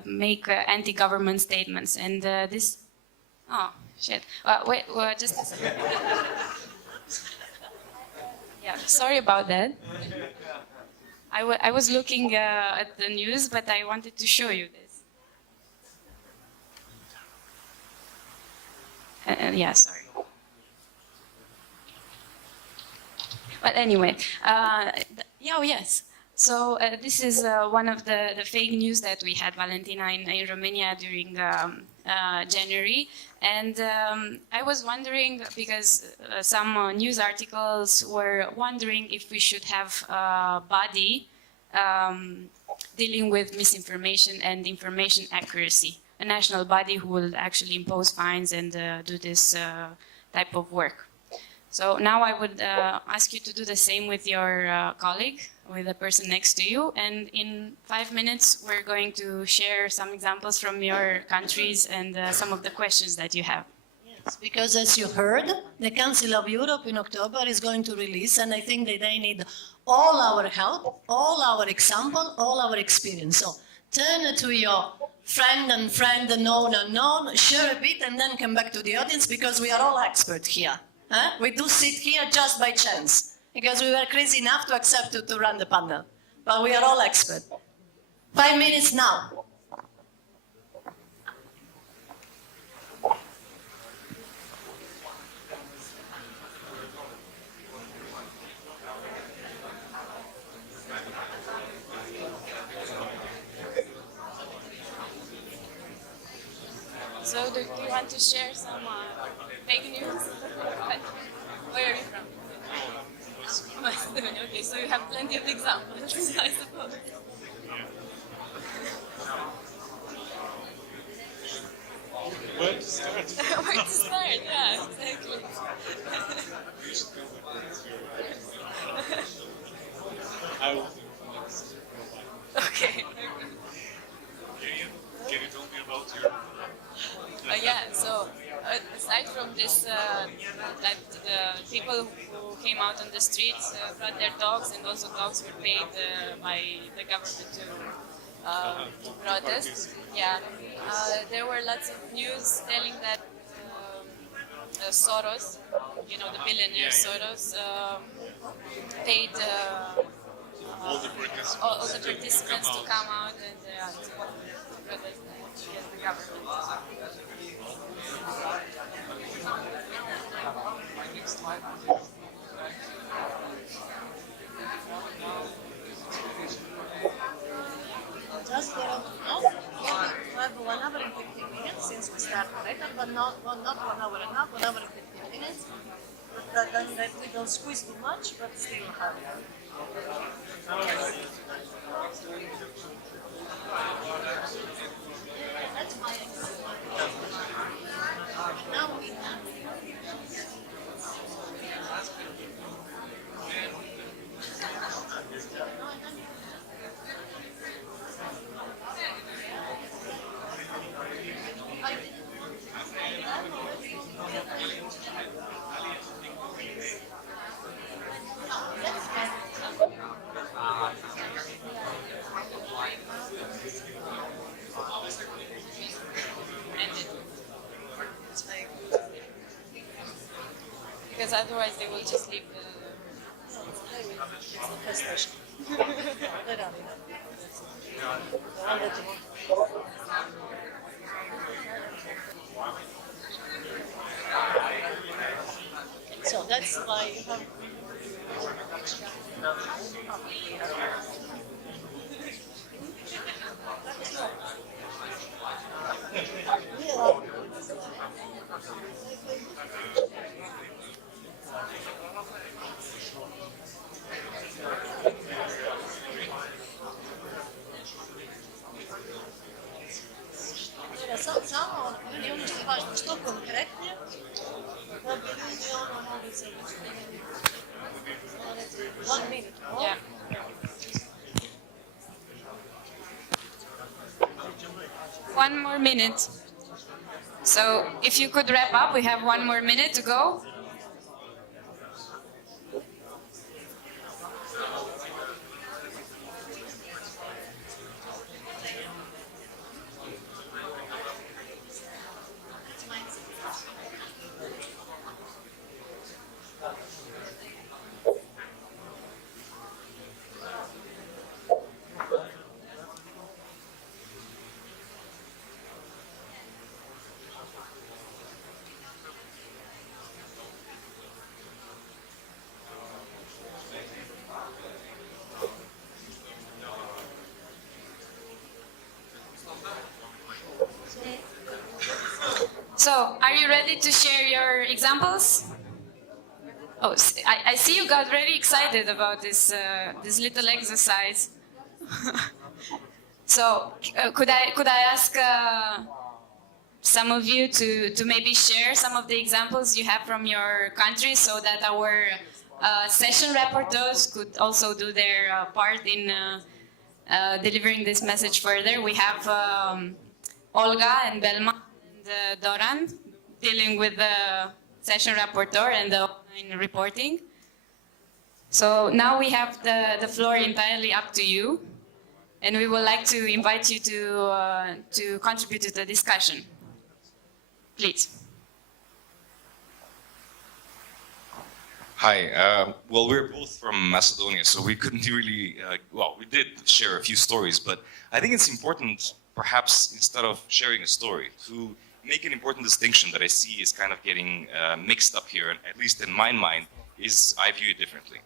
make anti-government statements. And this... Oh, shit. Wait, just a second. Yeah, sorry about that. I was looking at the news, but I wanted to show you this. Yeah, sorry. But anyway, yeah, yes. So this is one of the fake news that we had, Valentina, in Romania during January. And I was wondering, because some news articles were wondering if we should have a body dealing with misinformation and information accuracy, a national body who will actually impose fines and do this type of work. So now I would ask you to do the same with your colleague, with the person next to you. And in 5 minutes, we're going to share some examples from your countries and some of the questions that you have. Yes, because as you heard, the Council of Europe in October is going to release, and I think that they need all our help, all our example, all our experience. So turn to your friend, known, unknown, share a bit, and then come back to the audience, because we are all experts here. Huh? We do sit here just by chance, because we were crazy enough to accept to run the panel. But we are all experts. 5 minutes now. So do you want to share some fake news? Where are you from? Macedonia. Okay, so you have plenty of examples, I suppose. Where to start? Where to start? Yeah, exactly. I will do next. Okay. Can you tell me about your... Yeah, so aside from this, that the people who came out on the streets brought their dogs, and also dogs were paid by the government to protest. Yeah, there were lots of news telling that Soros, you know, the billionaire Soros, paid all the participants. all the participants to come out and to protest against the government. Just no, we have 1 hour and 15 minutes since we started later, but not 1 hour and a half, 1 hour and 15 minutes. But then that we don't squeeze too much, but still have. That's my now we have. Because otherwise they will just leave the... So that's why you have. Samo ljudi ono što je važno, što konkretnije, da bi ljudi ono mogli se 1 minute. Yeah. One more minute. So if you could wrap up, we have 1 more minute to go. So, are you ready to share your examples? Oh, I see you got very excited about this this little exercise. So, could I ask some of you to maybe share some of the examples you have from your country, so that our session rapporteurs could also do their part in delivering this message further? We have Olga and Belma and Doran dealing with the session rapporteur and the online reporting. So now we have the floor entirely up to you, and we would like to invite you to contribute to the discussion. Please. Hi. Well, we're both from Macedonia, so we couldn't really, well, we did share a few stories, but I think it's important, perhaps, instead of sharing a story, to make an important distinction that I see is kind of getting mixed up here, and at least in my mind, is I view it differently.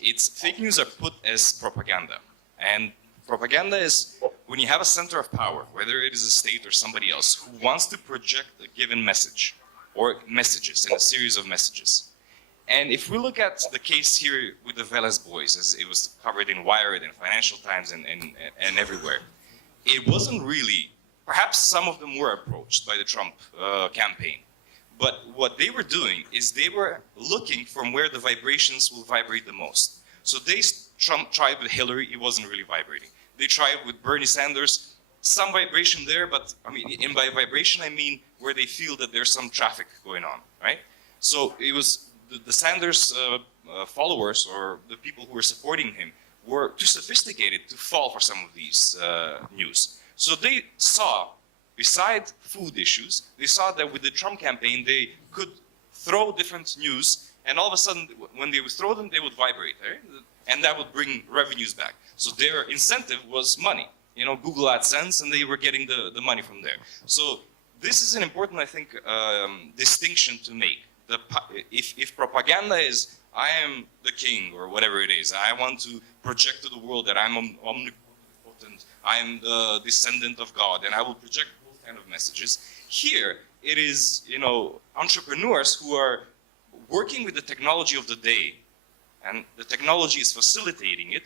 It's fake news are put as propaganda, and propaganda is when you have a center of power, whether it is a state or somebody else, who wants to project a given message or messages in a series of messages. And if we look at the case here with the Veles boys, as it was covered in Wired and Financial Times and everywhere, it wasn't really, perhaps some of them were approached by the Trump campaign. But what they were doing is they were looking from where the vibrations will vibrate the most. So Trump tried with Hillary, it wasn't really vibrating. They tried with Bernie Sanders, some vibration there, but I mean, and by vibration I mean where they feel that there's some traffic going on, right? So it was the Sanders followers, or the people who were supporting him, were too sophisticated to fall for some of these news. So they saw, beside food issues, they saw that with the Trump campaign, they could throw different news, and all of a sudden, when they would throw them, they would vibrate, right? And that would bring revenues back. So their incentive was money, you know, Google AdSense, and they were getting the money from there. So this is an important, I think, distinction to make. If propaganda is, I am the king, or whatever it is, I want to project to the world that I'm omnipotent, I am the descendant of God, and I will project both kind of messages. Here, it is, you know, entrepreneurs who are working with the technology of the day, and the technology is facilitating it.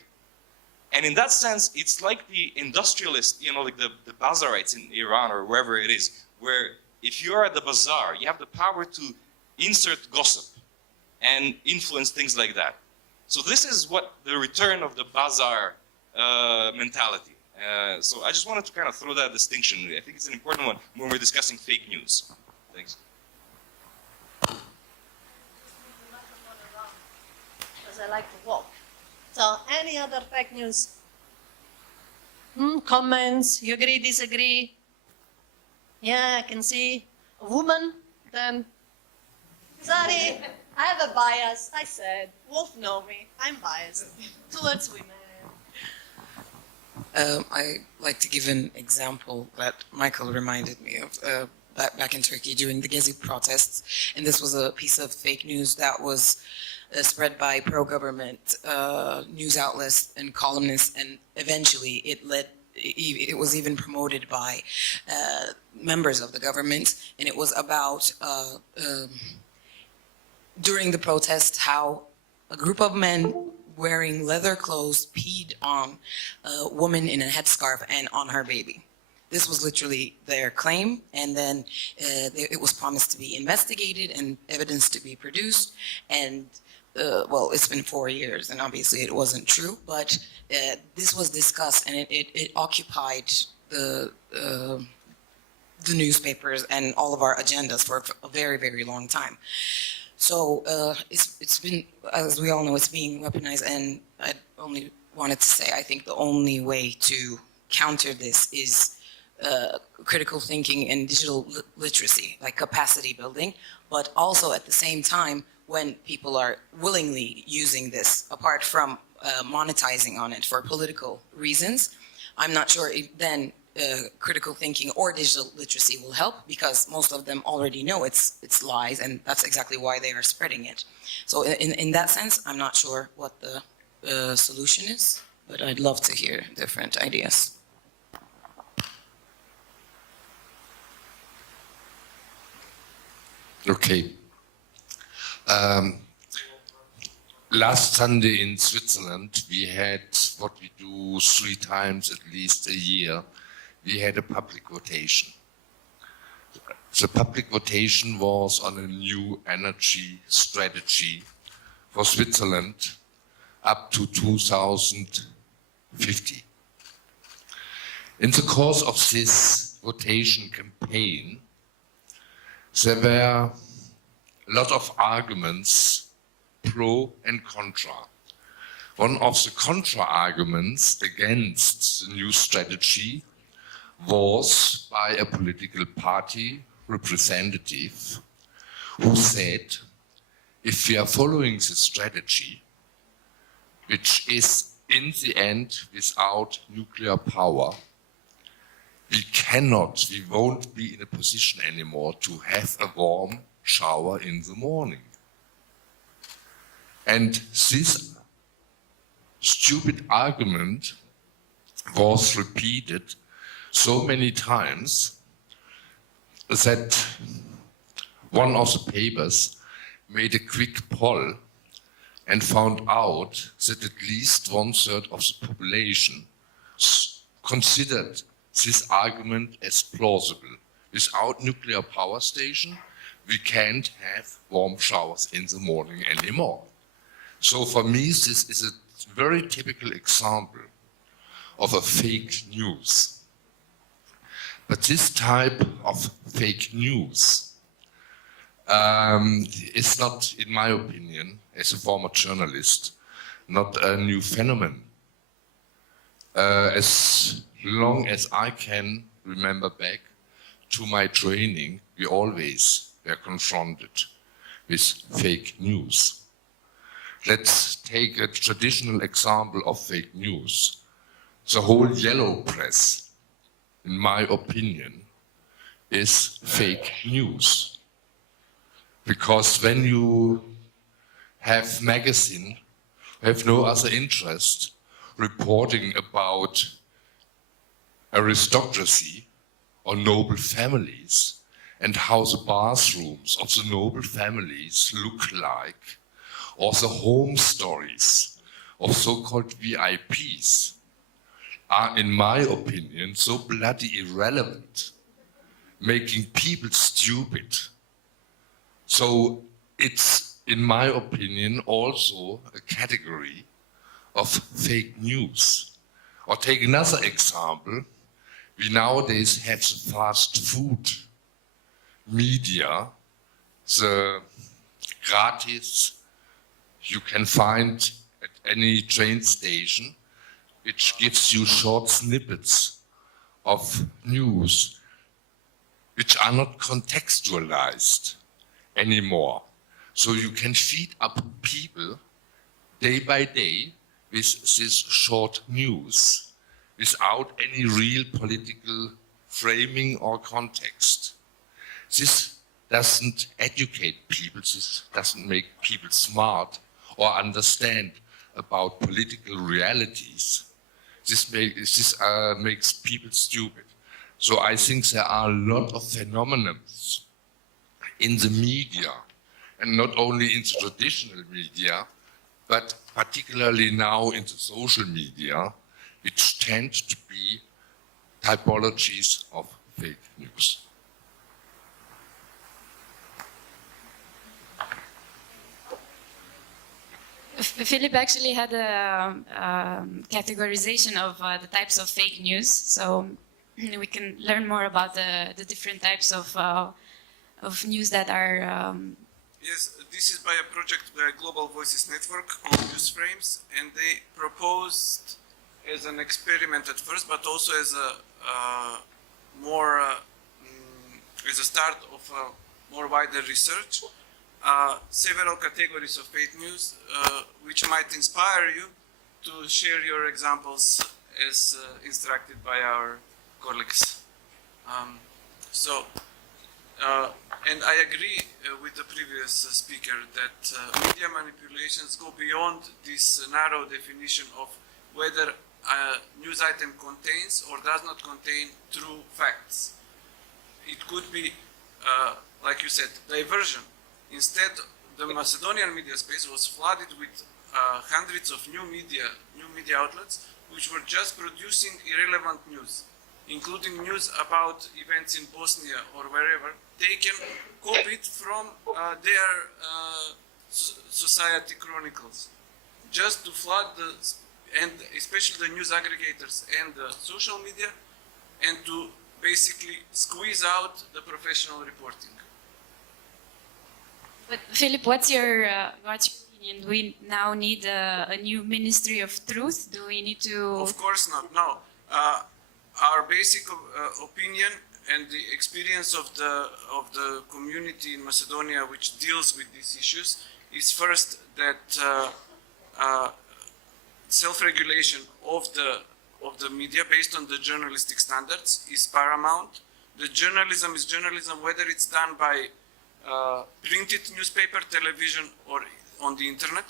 And in that sense, it's like the industrialist, you know, like the bazaarites in Iran or wherever it is, where if you're at the bazaar, you have the power to insert gossip and influence things like that. So this is what the return of the bazaar mentality. So I just wanted to kind of throw that distinction. I think it's an important one when we're discussing fake news. Thanks. Because I like to walk. So any other fake news? Comments? You agree, disagree? Yeah, I can see a woman, then sorry, I have a bias. I said, Wolf know me. I'm biased towards women. I like to give an example that Michael reminded me of back in Turkey during the Gezi protests. And this was a piece of fake news that was spread by pro-government news outlets and columnists, and eventually it was even promoted by members of the government, and it was about during the protest how a group of men wearing leather clothes peed on a woman in a headscarf and on her baby. This was literally their claim, and then it was promised to be investigated and evidence to be produced, and well, it's been 4 years, and obviously it wasn't true, but this was discussed, and it occupied the newspapers and all of our agendas for a very, very long time. So it's been, as we all know, it's being weaponized, and I only wanted to say, I think the only way to counter this is critical thinking and digital literacy, like capacity building, but also at the same time, when people are willingly using this, apart from monetizing on it for political reasons, I'm not sure if then critical thinking or digital literacy will help, because most of them already know it's lies, and that's exactly why they are spreading it. So in that sense, I'm not sure what the solution is, but I'd love to hear different ideas. Okay. Last Sunday in Switzerland, we had what we do 3 times at least a year. We had a public votation. The public votation was on a new energy strategy for Switzerland up to 2050. In the course of this votation campaign, there were a lot of arguments, pro and contra. One of the contra-arguments against the new strategy was by a political party representative who said, if we are following this strategy, which is in the end without nuclear power, we won't be in a position anymore to have a warm shower in the morning. And this stupid argument was repeated so many times that one of the papers made a quick poll and found out that at least 1/3 of the population considered this argument as plausible. Without nuclear power station, we can't have warm showers in the morning anymore. So for me, this is a very typical example of a fake news. But this type of fake news is not, in my opinion, as a former journalist, not a new phenomenon. As long as I can remember back to my training, we always were confronted with fake news. Let's take a traditional example of fake news. The whole yellow press, in my opinion, is fake news. Because when you have magazine, have no other interest, reporting about aristocracy or noble families and how the bathrooms of the noble families look like, or the home stories of so-called VIPs, are, in my opinion, so bloody irrelevant, making people stupid. So it's, in my opinion, also a category of fake news. Or take another example, we nowadays have the fast food media, the gratis you can find at any train station, which gives you short snippets of news which are not contextualized anymore. So you can feed up people day by day with this short news without any real political framing or context. This doesn't educate people, this doesn't make people smart or understand about political realities. This makes people stupid. So I think there are a lot of phenomena in the media, and not only in the traditional media, but particularly now in the social media, which tend to be typologies of fake news. Philip actually had a categorization of the types of fake news, so we can learn more about the different types of news that are. Yes, this is by a project by Global Voices Network on news frames, and they proposed as an experiment at first, but also as a as a start of a more wider research. Several categories of fake news, which might inspire you to share your examples as instructed by our colleagues. And I agree with the previous speaker that media manipulations go beyond this narrow definition of whether a news item contains or does not contain true facts. It could be, like you said, diversion. Instead, the Macedonian media space was flooded with hundreds of new media outlets which were just producing irrelevant news, including news about events in Bosnia or wherever, copied from their society chronicles, just to flood and especially the news aggregators and the social media, and to basically squeeze out the professional reporting. But Philip, what's your opinion? Do we now need a new Ministry of Truth? Do we need to? Of course not. No. Our basic opinion and the experience of the community in Macedonia, which deals with these issues, is first that self-regulation of the media based on the journalistic standards is paramount. The journalism is journalism whether it's done by printed newspaper, television, or on the internet,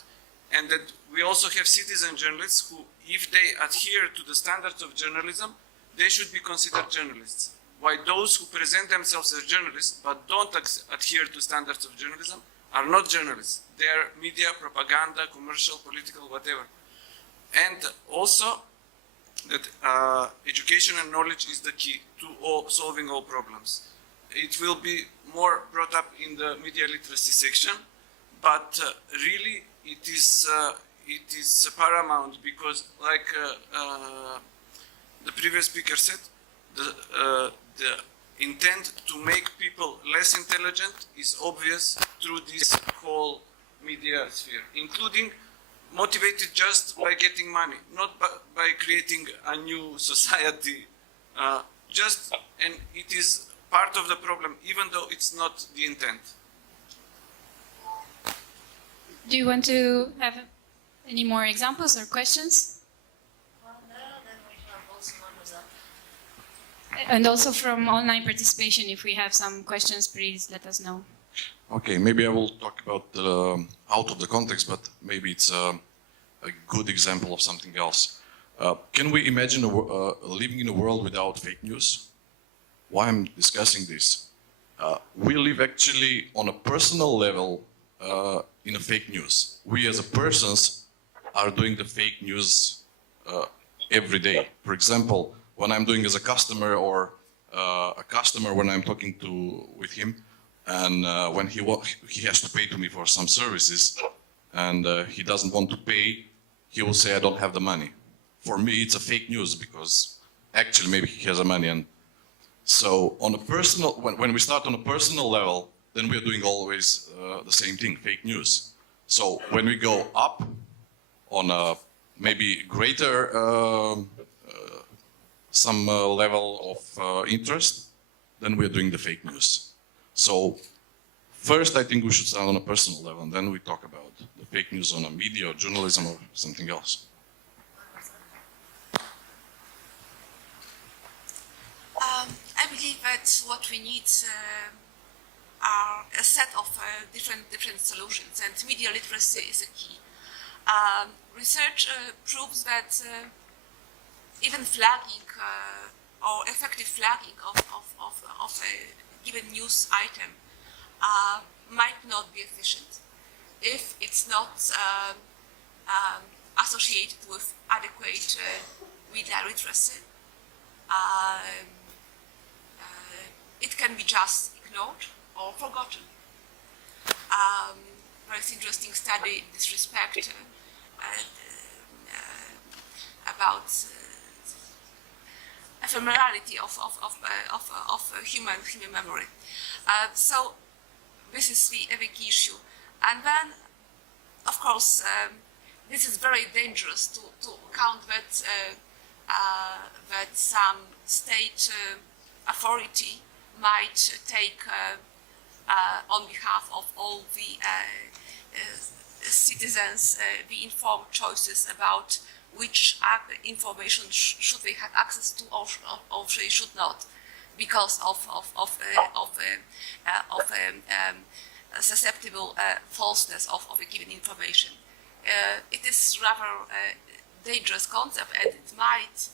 and that we also have citizen journalists who if they adhere to the standards of journalism, they should be considered journalists. Why those who present themselves as journalists but don't adhere to standards of journalism are not journalists. They are media, propaganda, commercial, political, whatever. And also that education and knowledge is the key to solving all problems. It will be more brought up in the media literacy section, but really it is paramount because, like the previous speaker said, the intent to make people less intelligent is obvious through this whole media sphere, including motivated just by getting money, not by creating a new society. And it is part of the problem, even though it's not the intent. Do you want to have any more examples or questions? And also from online participation, if we have some questions, please let us know. Okay, maybe I will talk about out of the context, but maybe it's a good example of something else. Can we imagine living in a world without fake news? Why I'm discussing this? We live actually on a personal level in a fake news. We as a persons are doing the fake news every day. For example, when I'm doing as a customer or a customer when I'm talking with him, and when he has to pay to me for some services, and he doesn't want to pay, he will say, I don't have the money. For me, it's a fake news because actually maybe he has the money. And so on a personal, when we start on a personal level, then we're doing always the same thing, fake news. So when we go up on a maybe greater some level of interest, then we're doing the fake news. So first I think we should start on a personal level, and then we talk about the fake news on a media or journalism or something else. I believe that what we need are a set of different solutions, and media literacy is a key. Research proves that even flagging or effective flagging of a given news item might not be efficient if it's not associated with adequate media literacy. It can be just ignored or forgotten. There is interesting study in this respect about ephemerality of human memory. So this is the key issue. And then, of course, this is very dangerous to count that that some state authority might take on behalf of all the citizens the informed choices about which information should they have access to or they should not, because of susceptible falseness of a given information. It is rather a dangerous concept, and it might,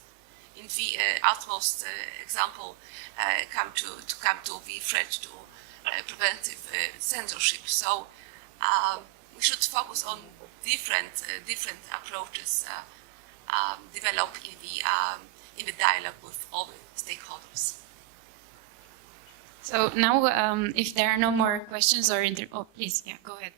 in the utmost example, come to the threat to preventive censorship. So we should focus on different approaches developed in the dialogue with all the stakeholders. So now, if there are no more questions or oh, please, yeah, go ahead.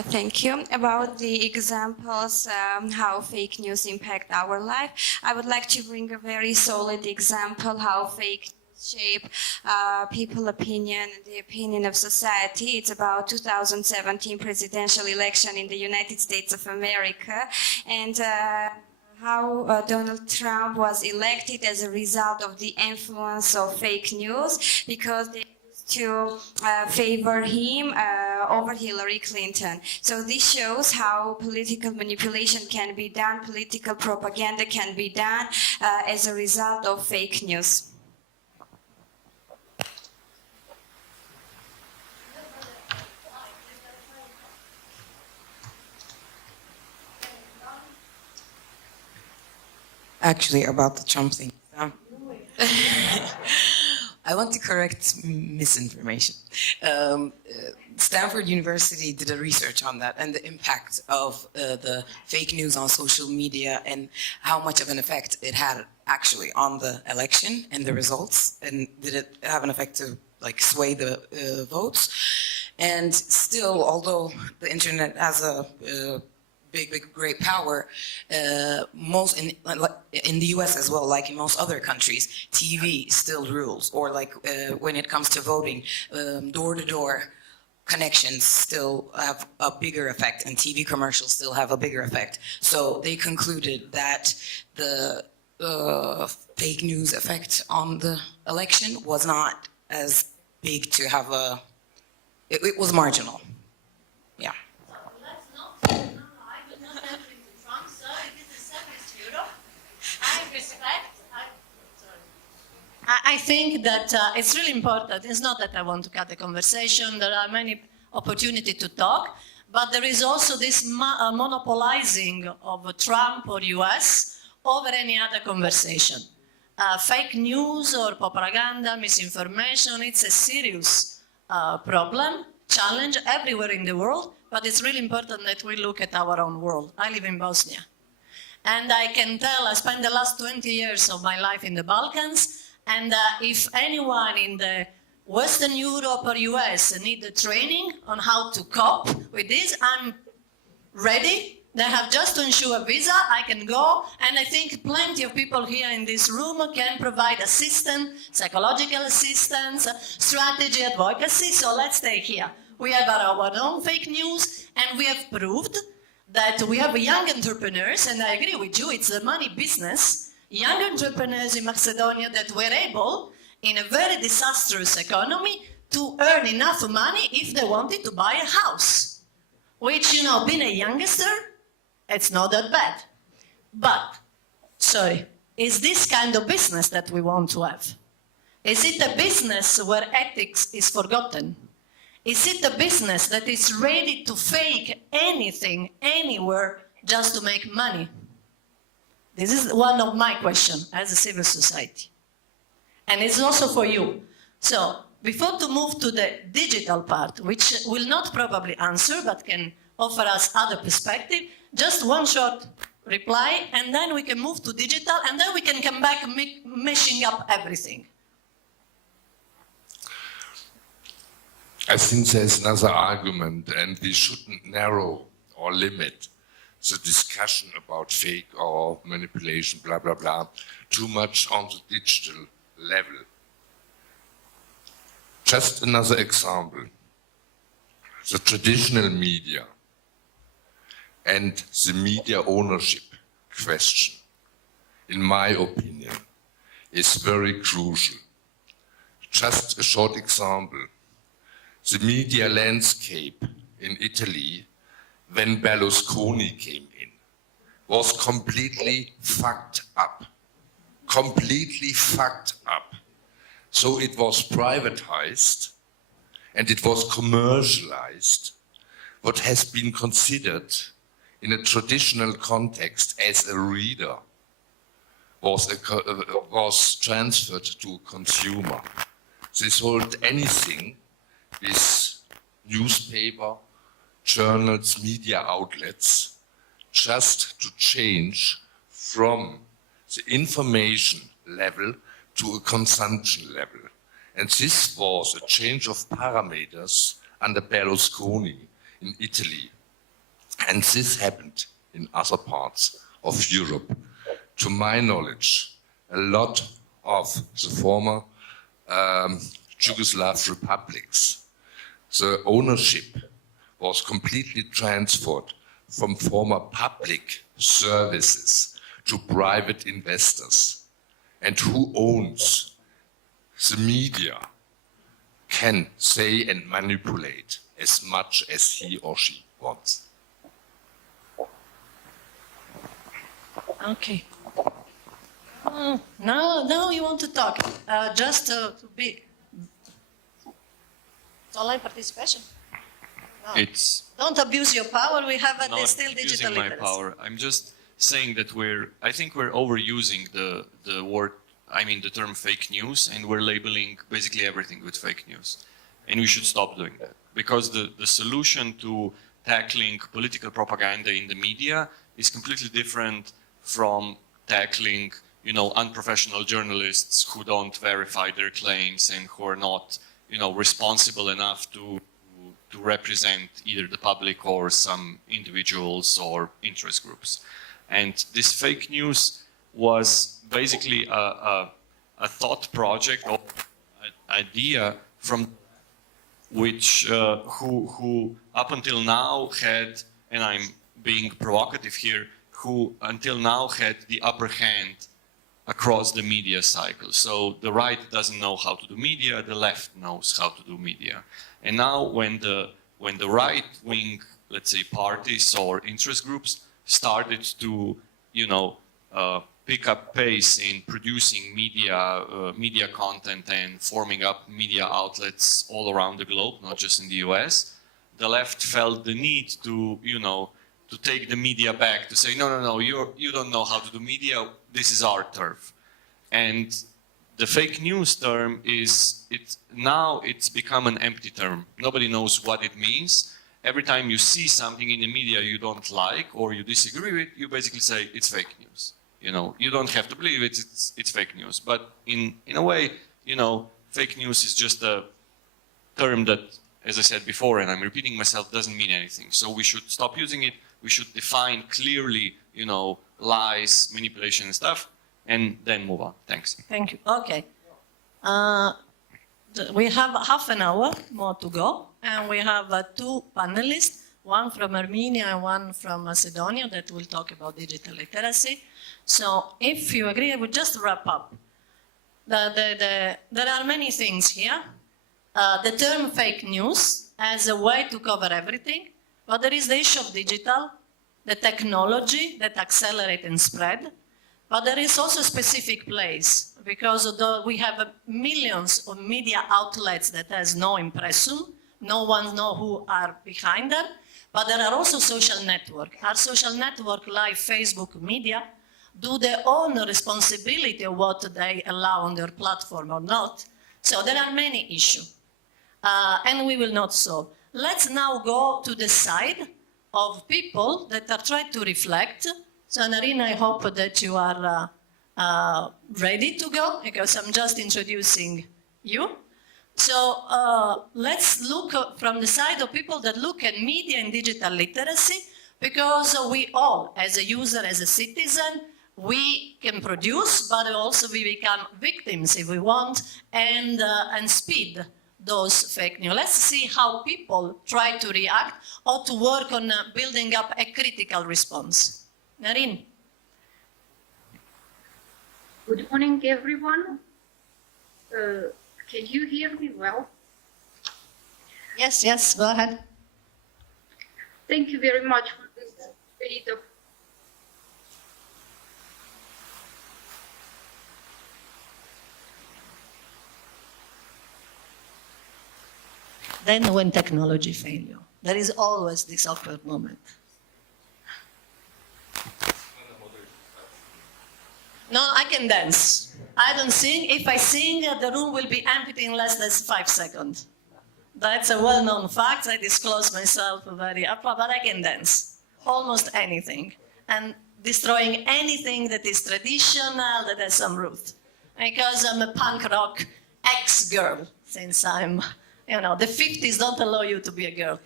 Thank you. About the examples, how fake news impact our life, I would like to bring a very solid example how fake news shape people's opinion and the opinion of society. It's about 2017 presidential election in the United States of America, and how Donald Trump was elected as a result of the influence of fake news, because they to favor him over Hillary Clinton. So this shows how political manipulation can be done, political propaganda can be done as a result of fake news. Actually, about the Trump thing. I want to correct misinformation. Stanford University did a research on that and the impact of the fake news on social media and how much of an effect it had actually on the election and the results, and did it have an effect to like sway the votes. And still, although the internet has a big, great power, most in the US as well, like in most other countries, TV still rules. Or like when it comes to voting, door-to-door connections still have a bigger effect, and TV commercials still have a bigger effect. So they concluded that the fake news effect on the election was not as big to have a, it was marginal. Yeah. I think that it's really important. It's not that I want to cut the conversation. There are many opportunities to talk, but there is also this monopolizing of Trump or US over any other conversation. Fake news or propaganda, misinformation, it's a serious problem, challenge everywhere in the world, but it's really important that we look at our own world. I live in Bosnia. And I can tell I spent the last 20 years of my life in the Balkans. And if anyone in the Western Europe or US need the training on how to cope with this, I'm ready. They have just to issue a visa, I can go, and I think plenty of people here in this room can provide assistance, psychological assistance, strategy, advocacy, so let's stay here. We have our own fake news, and we have proved that we have young entrepreneurs, and I agree with you, it's the money business, young entrepreneurs in Macedonia that were able, in a very disastrous economy, to earn enough money if they wanted to buy a house. Which, you know, being a youngster, it's not that bad. But, sorry, is this kind of business that we want to have? Is it a business where ethics is forgotten? Is it a business that is ready to fake anything, anywhere, just to make money? This is one of my questions as a civil society. And it's also for you. So, before to move to the digital part, which will not probably answer, but can offer us other perspective, just one short reply, and then we can move to digital, and then we can come back meshing up everything. I think there's another argument, and we shouldn't narrow or limit the discussion about fake or manipulation, blah, blah, blah, too much on the digital level. Just another example. The traditional media and the media ownership question, in my opinion, is very crucial. Just a short example. The media landscape in Italy, when Berlusconi came in, was completely fucked up. Completely fucked up. So it was privatized and it was commercialized. What has been considered in a traditional context as a reader was transferred to a consumer. They sold anything with newspaper, journals, media outlets, just to change from the information level to a consumption level. And this was a change of parameters under Berlusconi in Italy. And this happened in other parts of Europe. To my knowledge, a lot of the former Yugoslav republics, the ownership was completely transferred from former public services to private investors. And who owns the media can say and manipulate as much as he or she wants. Okay. Now you want to talk. Just to be... Online participation? No. It's Don't abuse your power. We have not still digital using my literacy. power. I'm just saying that I think we're overusing the word, I mean the term fake news, and we're labeling basically everything with fake news. And we should stop doing that. Because the solution to tackling political propaganda in the media is completely different from tackling, you know, unprofessional journalists who don't verify their claims and who are not, you know, responsible enough to represent either the public or some individuals or interest groups. And this fake news was basically a thought project or an idea from which who up until now had, and I'm being provocative here, who until now had the upper hand across the media cycle. So the right doesn't know how to do media, the left knows how to do media. And now when the right-wing, let's say, parties or interest groups started to, you know, pick up pace in producing media content and forming up media outlets all around the globe, not just in the US, the left felt the need to, you know, to take the media back, to say, no, you don't know how to do media, this is our turf. And the fake news term now it's become an empty term. Nobody knows what it means. Every time you see something in the media you don't like or you disagree with, you basically say it's fake news. You know, you don't have to believe it, it's fake news. But in a way, you know, fake news is just a term that, as I said before, and I'm repeating myself, doesn't mean anything. So we should stop using it. We should define clearly, you know, lies, manipulation and stuff, and then move on. Thanks. Thank you. Okay. We have half an hour more to go, and we have two panelists, one from Armenia and one from Macedonia, that will talk about digital literacy. So if you agree, I would just wrap up. There are many things here. The term fake news as a way to cover everything, but there is the issue of digital, the technology that accelerate and spread, but there is also a specific place, because although we have millions of media outlets that has no impressum, no one knows who are behind them, but there are also social networks. Our social network, like Facebook media, do their own responsibility of what they allow on their platform or not. So there are many issues, and we will not solve. Let's now go to the side of people that are trying to reflect. So Narina, I hope that you are ready to go, because I'm just introducing you. So let's look from the side of people that look at media and digital literacy, because we all, as a user, as a citizen, we can produce, but also we become victims if we want, and speed those fake news. Let's see how people try to react or to work on building up a critical response. Narin. Good morning, everyone. Can you hear me well? Yes, go ahead. Thank you very much for this debate of Then when technology fails you, there is always this awkward moment. No, I can dance. I don't sing. If I sing, the room will be empty in less than 5 seconds. That's a well-known fact. I disclose myself very up, but I can dance. Almost anything. And destroying anything that is traditional, that has some root. Because I'm a punk rock ex-girl, since I'm, you know, the 50s don't allow you to be a girl.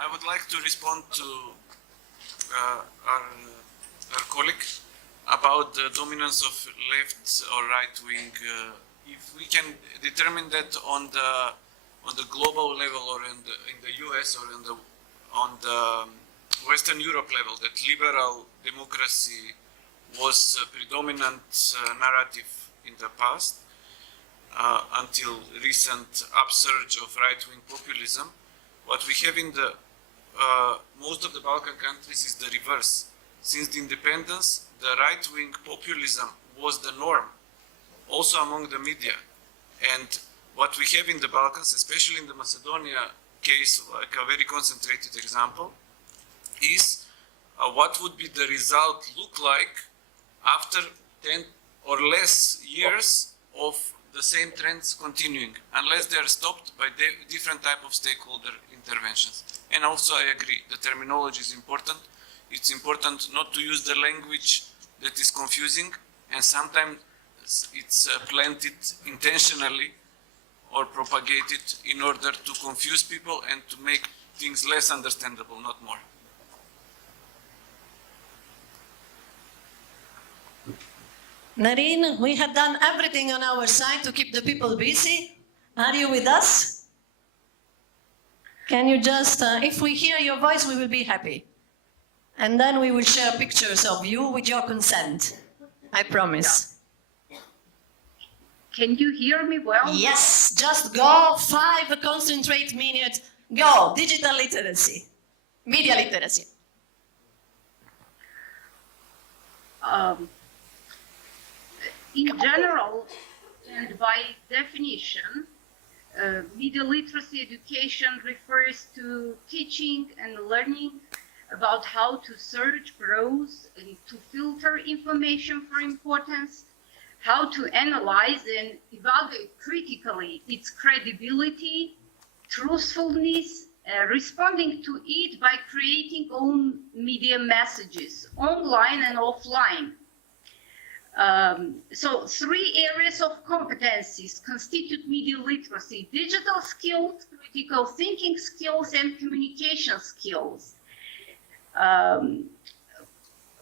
I would like to respond to our colleague about the dominance of left or right wing. If we can determine that on the global level, or in the US, or on the Western Europe level, that liberal democracy was a predominant narrative in the past, until recent upsurge of right-wing populism. What we have in the most of the Balkan countries is the reverse. Since the independence, the right-wing populism was the norm, also among the media. And what we have in the Balkans, especially in the Macedonia case, like a very concentrated example, is what would be the result look like after 10 or less years of the same trends continuing, unless they are stopped by different type of stakeholder interventions. And also I agree, the terminology is important. It's important not to use the language that is confusing, and sometimes it's planted intentionally or propagated in order to confuse people and to make things less understandable, not more. Narine, we have done everything on our side to keep the people busy. Are you with us? Can you just, if we hear your voice, we will be happy. And then we will share pictures of you with your consent. I promise. Can you hear me well? Yes, just go 5 concentrate minutes. Go, digital literacy, media literacy. In general, and by definition, media literacy education refers to teaching and learning about how to search, browse, and to filter information for importance, how to analyze and evaluate critically its credibility, truthfulness, responding to it by creating own media messages, online and offline. So 3 areas of competencies constitute media literacy: digital skills, critical thinking skills, and communication skills.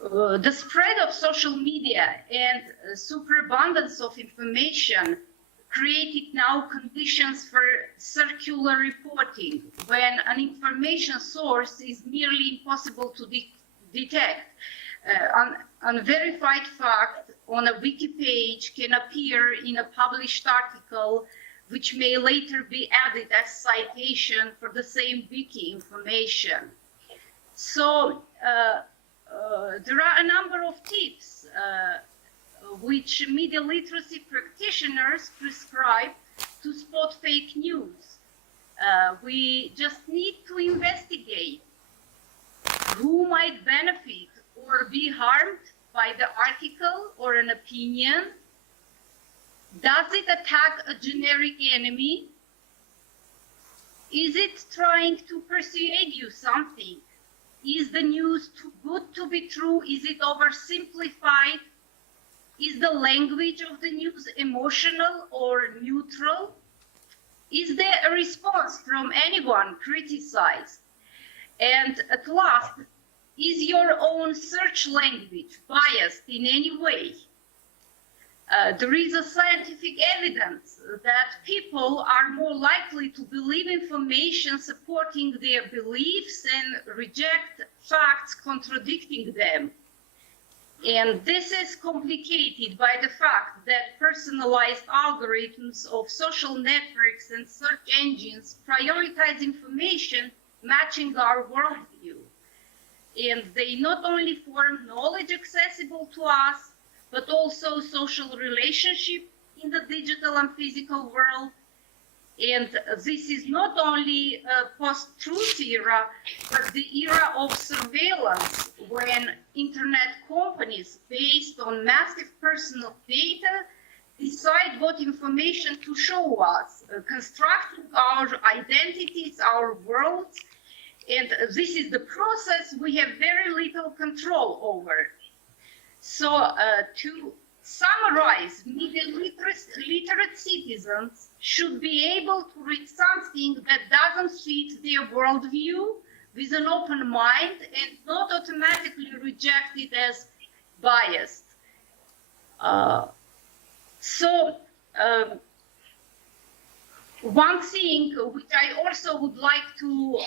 The spread of social media and superabundance of information created now conditions for circular reporting, when an information source is nearly impossible to detect. Unverified fact on a wiki page can appear in a published article, which may later be added as citation for the same wiki information. So there are a number of tips which media literacy practitioners prescribe to spot fake news. We just need to investigate who might benefit or be harmed by the article or an opinion. Does it attack a generic enemy? Is it trying to persuade you something? Is the news too good to be true? Is it oversimplified? Is the language of the news emotional or neutral? Is there a response from anyone criticized? And at last, is your own search language biased in any way? There is a scientific evidence that people are more likely to believe information supporting their beliefs and reject facts contradicting them. And this is complicated by the fact that personalized algorithms of social networks and search engines prioritize information matching our worldview. And they not only form knowledge accessible to us, but also social relationship in the digital and physical world. And this is not only a post-truth era, but the era of surveillance, when internet companies based on massive personal data decide what information to show us, constructing our identities, our worlds. And this is the process we have very little control over. So to summarize, media literate citizens should be able to read something that doesn't fit their worldview with an open mind and not automatically reject it as biased. One thing which I also would like to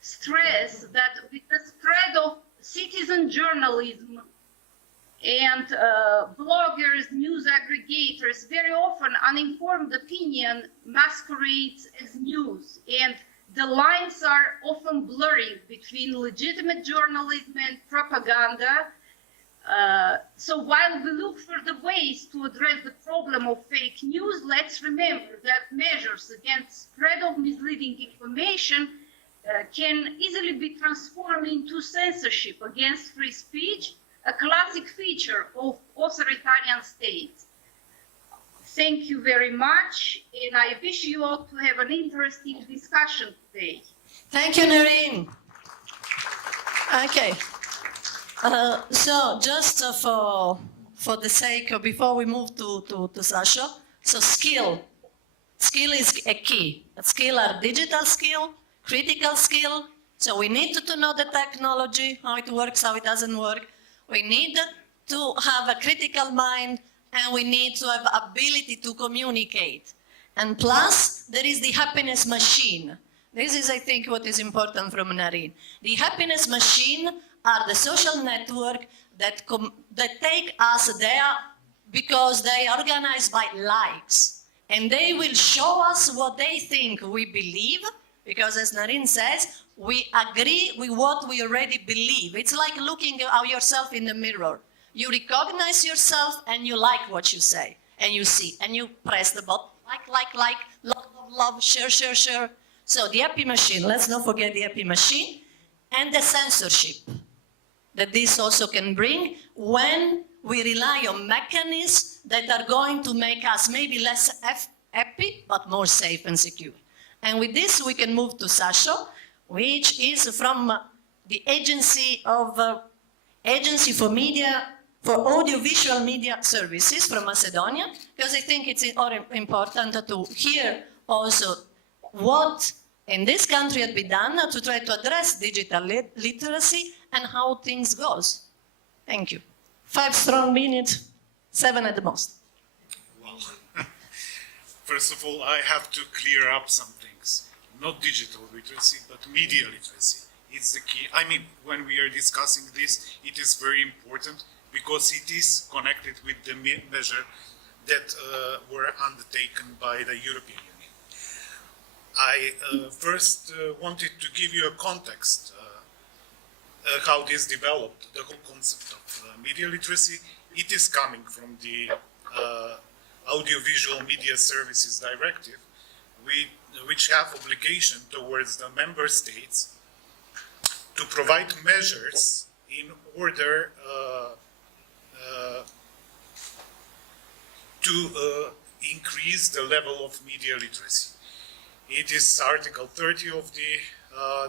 stress, that with the spread of citizen journalism and bloggers, news aggregators, very often uninformed opinion masquerades as news, and the lines are often blurry between legitimate journalism and propaganda. So while we look for the ways to address the problem of fake news, let's remember that measures against spread of misleading information can easily be transformed into censorship against free speech, a classic feature of authoritarian states. Thank you very much, and I wish you all to have an interesting discussion today. Thank you, Narine. Okay. So just for the sake of, before we move to Sasha, so skill is a key. Skill are digital skill, critical skill. So we need to know the technology, how it works, how it doesn't work. We need to have a critical mind, and we need to have ability to communicate. And plus, there is the happiness machine. This is, I think, what is important from Narine. The happiness machine are the social network that take us there because they are organized by likes. And they will show us what they think we believe, because as Narine says, we agree with what we already believe. It's like looking at yourself in the mirror. You recognize yourself and you like what you say and you see, and you press the button, like, love, share. So the happy machine, let's not forget the happy machine, and the censorship that this also can bring when we rely on mechanisms that are going to make us maybe less happy, but more safe and secure. And with this, we can move to Sasha, which is from the Agency for Media, for Audiovisual Media Services from Macedonia, because I think it's important to hear also what in this country had been done to try to address digital literacy and how things goes. Thank you. 5 strong minutes, 7 at the most. Well, first of all, I have to clear up some things. Not digital literacy, but media literacy. It's the key. I mean, when we are discussing this, it is very important because it is connected with the measure that were undertaken by the European Union. I first wanted to give you a context how this developed, the whole concept of media literacy. It is coming from the Audiovisual Media Services Directive, which have obligation towards the member states to provide measures in order to increase the level of media literacy. It is Article 30 of the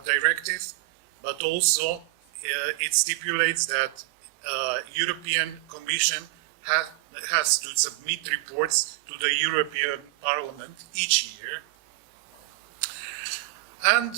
directive, but also it stipulates that European Commission has to submit reports to the European Parliament each year. And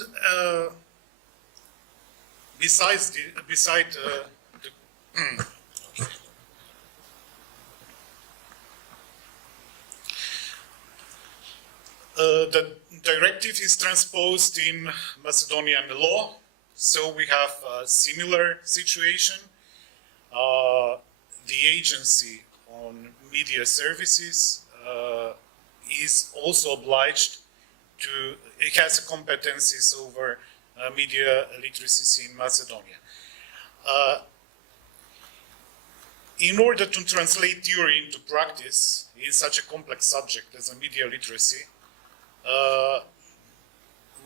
the directive is transposed in Macedonian law, so we have a similar situation. The Agency on Media Services is also obliged to, it has competencies over media literacy in Macedonia. In order to translate theory into practice in such a complex subject as a media literacy,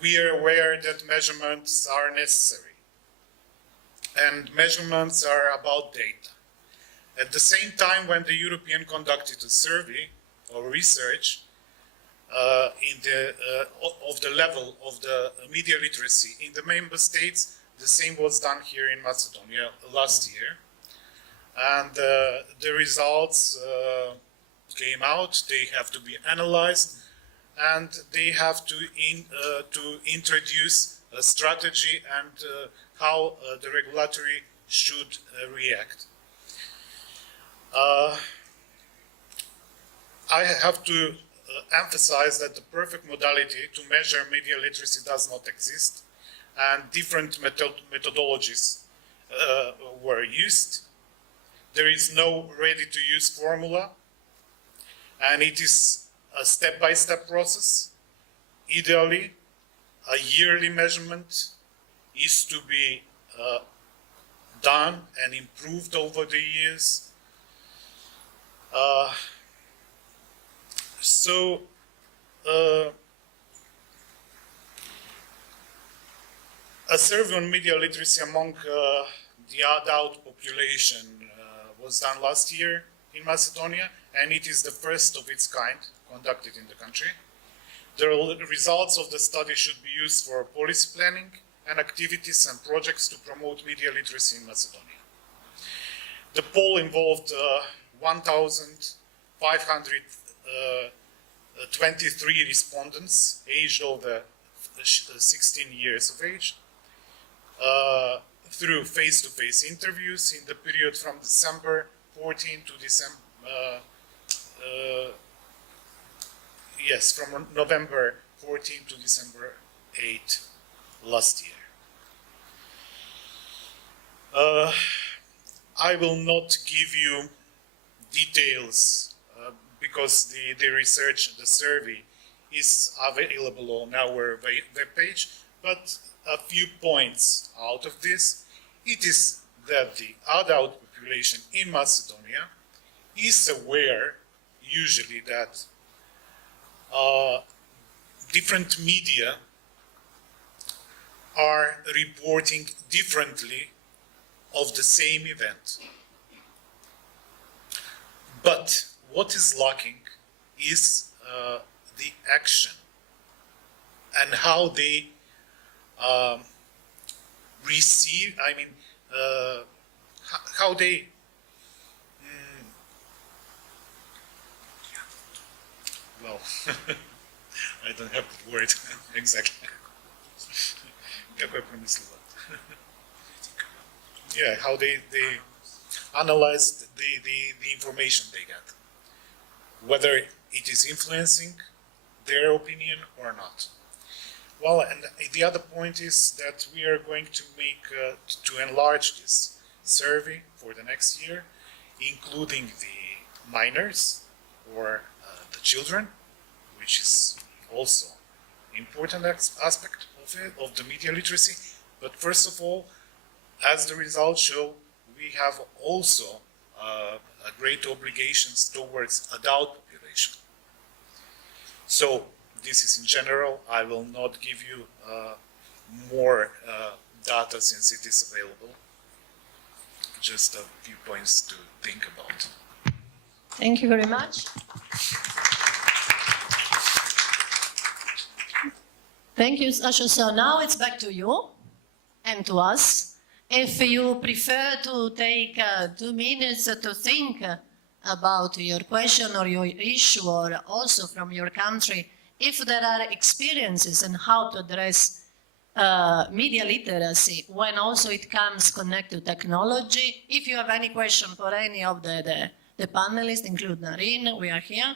we are aware that measurements are necessary, and measurements are about data. At the same time, when the European conducted a survey or research of the level of the media literacy in the member states, the same was done here in Macedonia last year. And the results came out, they have to be analyzed, and they have to introduce a strategy and how the regulatory should react. I have to emphasize that the perfect modality to measure media literacy does not exist, and different methodologies were used. There is no ready-to-use formula, and it is a step-by-step process. Ideally, a yearly measurement is to be done and improved over the years. A survey on media literacy among the adult population was done last year in Macedonia, and it is the first of its kind conducted in the country. The results of the study should be used for policy planning and activities and projects to promote media literacy in Macedonia. The poll involved 1,523 respondents aged over 16 years of age, through face-to-face interviews in the period from December 14 to December, from November 14 to December 8 last year. I will not give you details because the research, the survey is available on our webpage, but a few points out of this. It is that the adult population in Macedonia is aware usually that different media are reporting differently of the same event. But what is lacking is the action and how they receive, how they well, I don't have the word exactly. Yeah, how they analyze the information they get, whether it is influencing their opinion or not. Well, and the other point is that we are going to make, to enlarge this survey for the next year, including the minors or the children, which is also important aspect of it, of the media literacy. But first of all, as the results show, we have also a great obligations towards adult population. So this is in general. I will not give you more data since it is available. Just a few points to think about. Thank you very much. Thank you, Sasha. So now it's back to you and to us. If you prefer to take 2 minutes to think about your question or your issue, or also from your country, if there are experiences in how to address media literacy when also it comes connected to technology. If you have any question for any of the panelists, including Narin, we are here.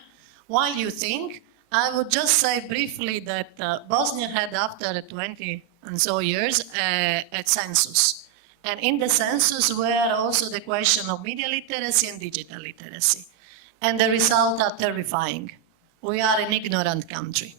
While you think, I would just say briefly that Bosnia had, after 20 and so years, a census. And in the census were also the question of media literacy and digital literacy. And the results are terrifying. We are an ignorant country.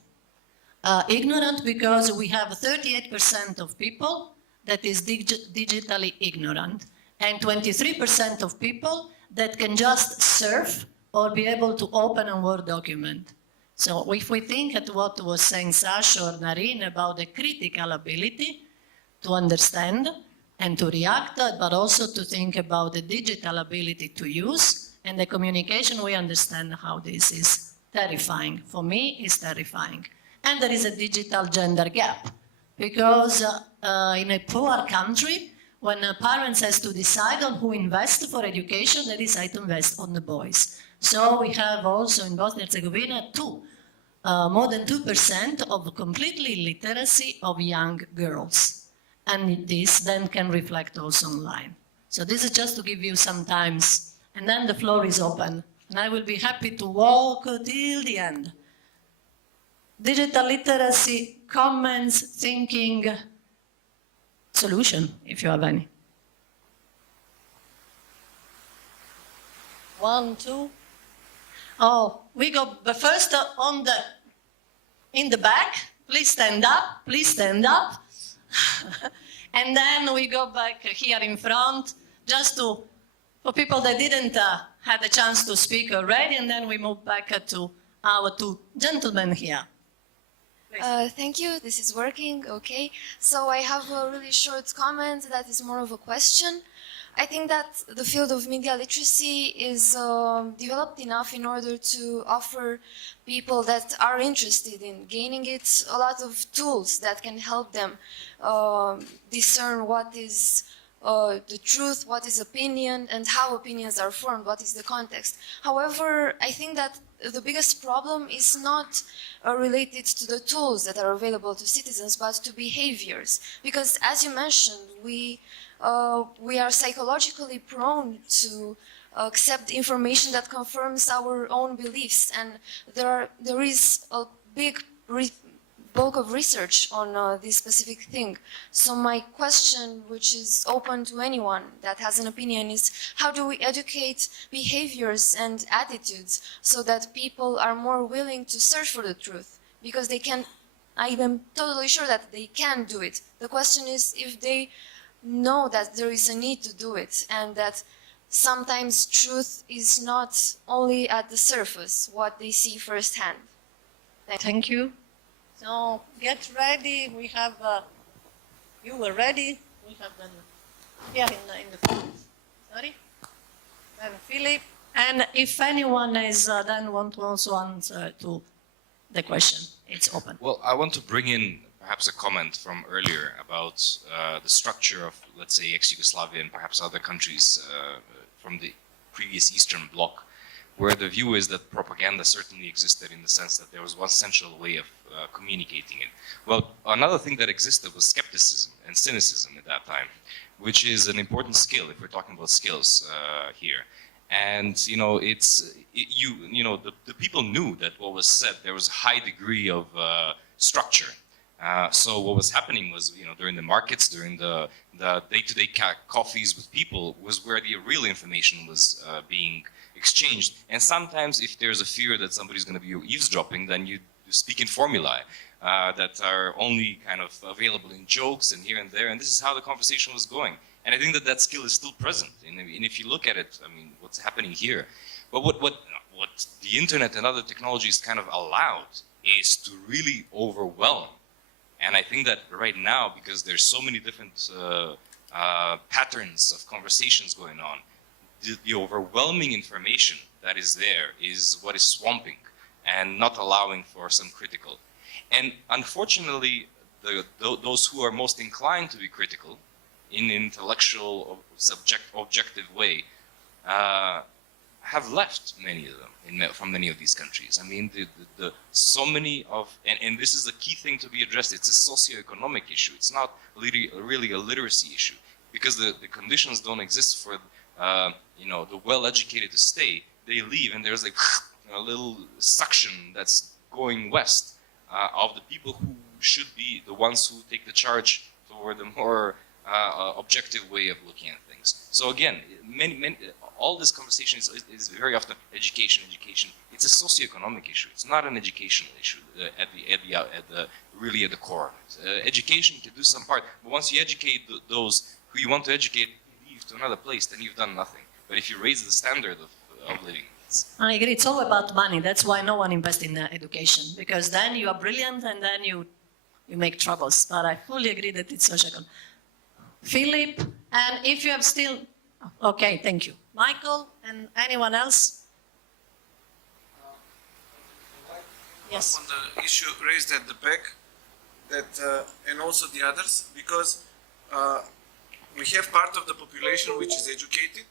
Ignorant because we have 38% of people that is digitally ignorant, and 23% of people that can just surf or be able to open a Word document. So if we think at what was saying Sasha or Narin about the critical ability to understand and to react, but also to think about the digital ability to use and the communication, we understand how this is terrifying. For me, it's terrifying. And there is a digital gender gap, because in a poor country, when parents has to decide on who invests for education, they decide to invest on the boys. So we have also in Bosnia and Herzegovina more than 2% of completely illiteracy of young girls. And this then can reflect also online. So this is just to give you some times, and then the floor is open. And I will be happy to walk till the end. Digital literacy, comments, thinking, solution, if you have any. 1, 2. Oh, we go first in the back. Please stand up, please stand up. And then we go back here in front, just for people that didn't have a chance to speak already, and then we move back to our 2 gentlemen here. Thank you. This is working. Okay. So I have a really short comment that is more of a question. I think that the field of media literacy is developed enough in order to offer people that are interested in gaining it a lot of tools that can help them discern what is the truth, what is opinion, and how opinions are formed, what is the context. However, I think that the biggest problem is not related to the tools that are available to citizens, but to behaviors. Because as you mentioned, we are psychologically prone to accept information that confirms our own beliefs, and there is a big bulk of research on this specific thing. So my question, which is open to anyone that has an opinion, is how do we educate behaviors and attitudes so that people are more willing to search for the truth? Because they can, I am totally sure that they can do it. The question is if they know that there is a need to do it, and that sometimes truth is not only at the surface, what they see firsthand. Thank you. So get ready. We have, you were ready. We have them here in the front. Sorry. Then Philip. And if anyone is then want to also answer to the question, it's open. Well, I want to bring in perhaps a comment from earlier about the structure of, let's say, ex-Yugoslavia and perhaps other countries from the previous Eastern Bloc, where the view is that propaganda certainly existed in the sense that there was one central way of communicating it. Well, another thing that existed was skepticism and cynicism at that time, which is an important skill if we're talking about skills here. And the people knew that what was said, there was a high degree of structure. So what was happening was, during the markets, during the day-to-day coffees with people, was where the real information was being exchanged. And sometimes if there's a fear that somebody's going to be eavesdropping, then you speak in formulae that are only kind of available in jokes and here and there. And this is how the conversation was going. And I think that skill is still present. And if you look at it, I mean, what's happening here. But what the internet and other technologies kind of allowed is to really overwhelm. And I think that right now, because there's so many different patterns of conversations going on, the overwhelming information that is there is what is swamping and not allowing for some critical. And unfortunately, those who are most inclined to be critical in an intellectual, objective way have left many of them from many of these countries. I mean, so many of, and this is a key thing to be addressed, it's a socioeconomic issue. It's not really a literacy issue, because the conditions don't exist for the well-educated to stay. They leave, and there's like a little suction that's going west of the people who should be the ones who take the charge toward the more objective way of looking at things. So again, all this conversation is very often education. It's a socioeconomic issue. It's not an educational issue really at the core. Education can do some part, but once you educate those who you want to educate, you leave to another place, then you've done nothing. But if you raise the standard of living, I agree. It's all about money. That's why no one invests in education, because then you are brilliant and then you make troubles. But I fully agree that it's social. Philip, and if you have still, okay, thank you. Michael and anyone else? Yes. On the issue raised at the back, that and also the others, because we have part of the population which is educated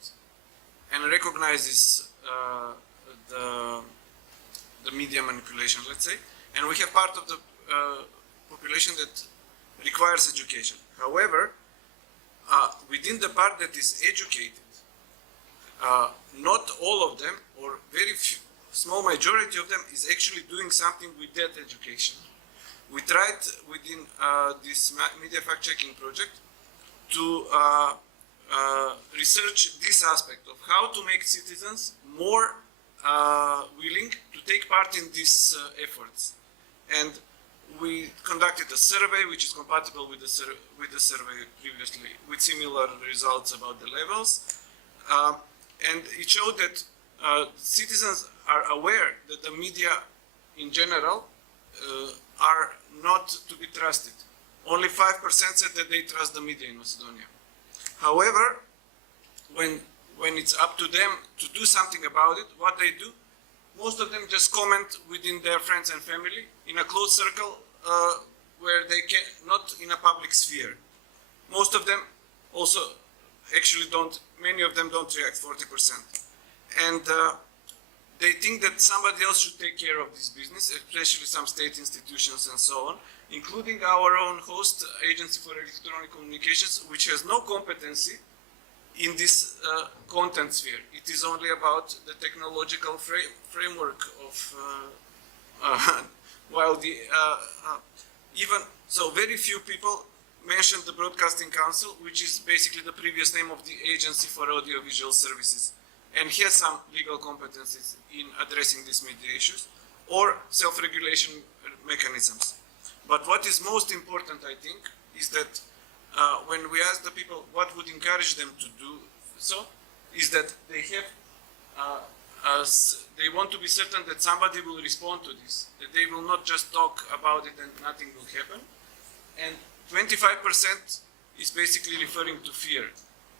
and recognizes the media manipulation, let's say, and we have part of the population that requires education. However, within the part that is educated, not all of them, or very few, small majority of them, is actually doing something with that education. We tried within this media fact-checking project to research this aspect of how to make citizens more willing to take part in these efforts. And we conducted a survey which is compatible with the survey previously, with similar results about the levels. And it showed that citizens are aware that the media in general are not to be trusted. Only 5% said that they trust the media in Macedonia. However, when it's up to them to do something about it, what they do, most of them just comment within their friends and family in a closed circle where they can, not in a public sphere. Most of them also actually don't, many of them don't react, 40%. And they think that somebody else should take care of this business, especially some state institutions and so on, including our own host, Agency for Electronic Communications, which has no competency in this content sphere. It is only about the technological framework of, while the, even, so very few people mentioned the Broadcasting Council, which is basically the previous name of the Agency for Audiovisual Services, and has some legal competencies in addressing these media issues, or self-regulation mechanisms. But what is most important, I think, is that when we ask the people what would encourage them to do so, is that they have, they want to be certain that somebody will respond to this, that they will not just talk about it and nothing will happen. And 25% is basically referring to fear,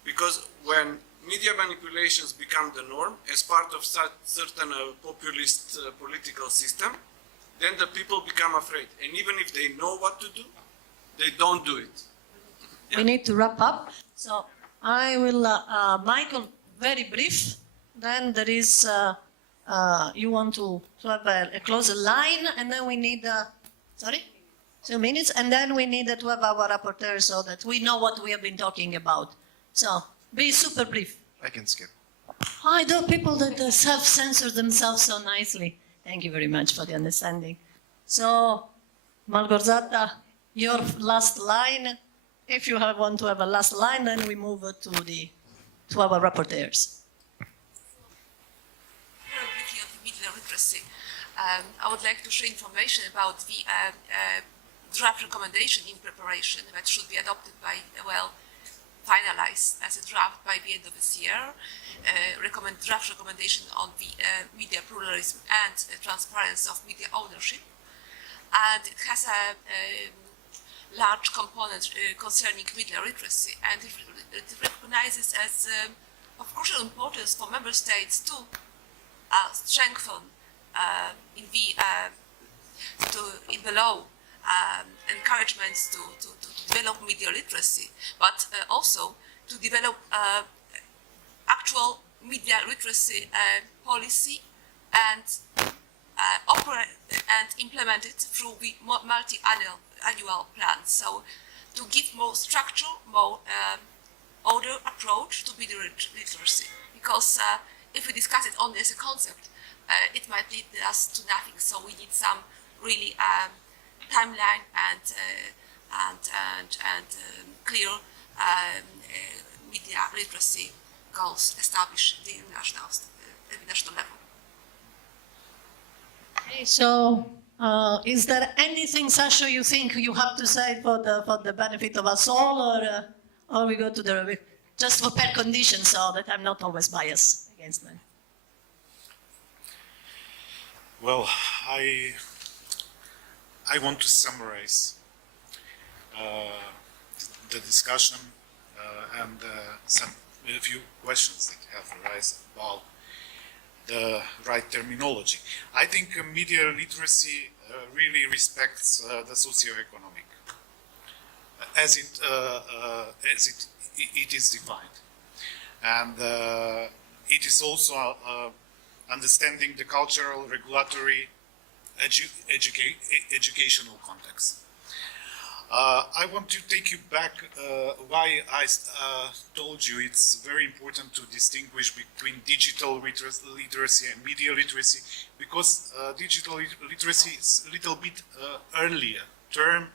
because when media manipulations become the norm as part of certain populist political system, then the people become afraid. And even if they know what to do, they don't do it. Yeah. We need to wrap up. So I will, Michael, very brief. Then there is, you want to have a closer line, and then we need, sorry? 2 minutes, and then we need to have our rapporteur so that we know what we have been talking about. So, be super brief. I can skip. I do people that self-censor themselves so nicely. Thank you very much for the understanding. So, Malgorzata, your last line. If you want to have a last line, then we move to our rapporteurs. Very briefly on the media literacy. I would like to share information about the draft recommendation in preparation that should be adopted by, well, finalized as a draft by the end of this year. Draft recommendation on the media pluralism and transparency of media ownership. And it has a large component concerning media literacy, and it recognizes as of crucial importance for member states to strengthen in the law encouragements to develop media literacy, but also to develop actual media literacy policy and implement it through the multi-annual plans. So to give more structure, more order approach to media literacy, because if we discuss it only as a concept, it might lead us to nothing. So we need some really timeline and clear media literacy goals established at the national level. Okay, so is there anything, Sasha, you think you have to say for the benefit of us all, or we go to the just for per condition, so that I'm not always biased against them? Well, I want to summarize the discussion and a few questions that have arisen about the right terminology. I think media literacy really respects the socio-economic as it is defined, and it is also understanding the cultural, regulatory, educational context. I want to take you back why I told you it's very important to distinguish between digital literacy and media literacy, because digital literacy is a little bit earlier term,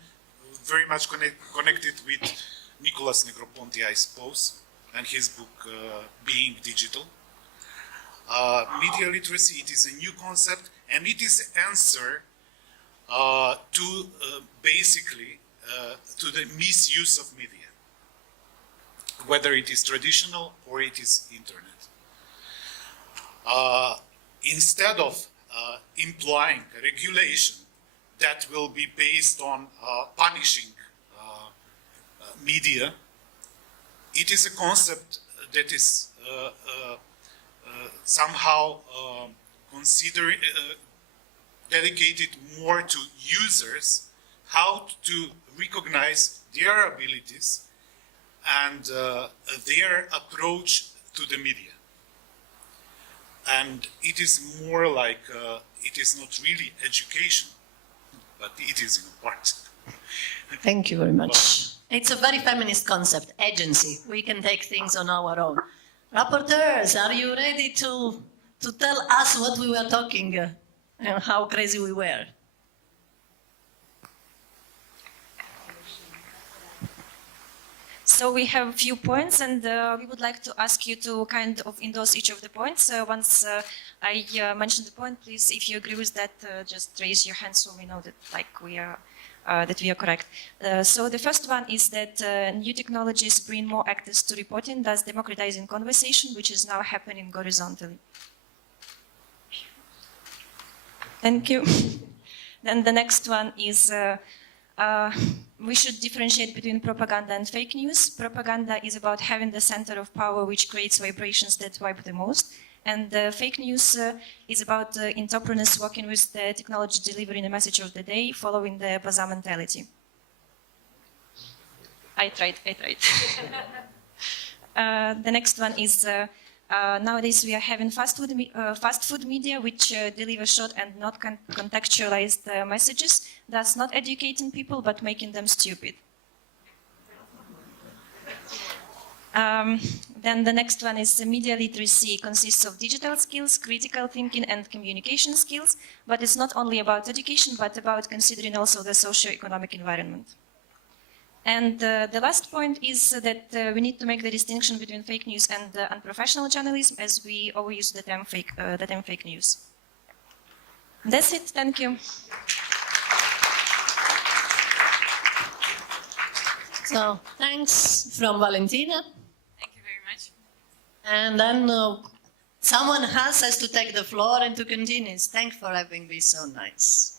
very much connected with Nicolas Negroponte, I suppose, and his book Being Digital. Media literacy, it is a new concept, and it is answer to basically to the misuse of media, whether it is traditional or it is internet. Instead of implying regulation that will be based on punishing media. It is a concept that is somehow dedicated more to users, how to recognize their abilities and their approach to the media. And it is more like, it is not really education, but it is in part. Thank you very much. It's a very feminist concept, agency. We can take things on our own. Rapporteurs, are you ready to tell us what we were talking and how crazy we were? So we have a few points, and we would like to ask you to kind of endorse each of the points. Once I mention the point, please, if you agree with that, just raise your hand so we know that we are correct. So the first one is that new technologies bring more access to reporting, thus democratizing conversation, which is now happening horizontally. Thank you. Then the next one is we should differentiate between propaganda and fake news. Propaganda is about having the center of power which creates vibrations that vibe the most. And fake news is about entrepreneurs working with the technology, delivering the message of the day, following the bazaar mentality. I tried. The next one is nowadays we are having fast food media which deliver short and not contextualized messages, thus not educating people but making them stupid. Then the next one is media literacy consists of digital skills, critical thinking and communication skills, but it's not only about education but about considering also the socio-economic environment. And the last point is that we need to make the distinction between fake news and unprofessional journalism, as we always use the term fake news. That's it. Thank you. So thanks from Valentina. Thank you very much. And then someone else has to take the floor and to continue. Thanks for having been so nice.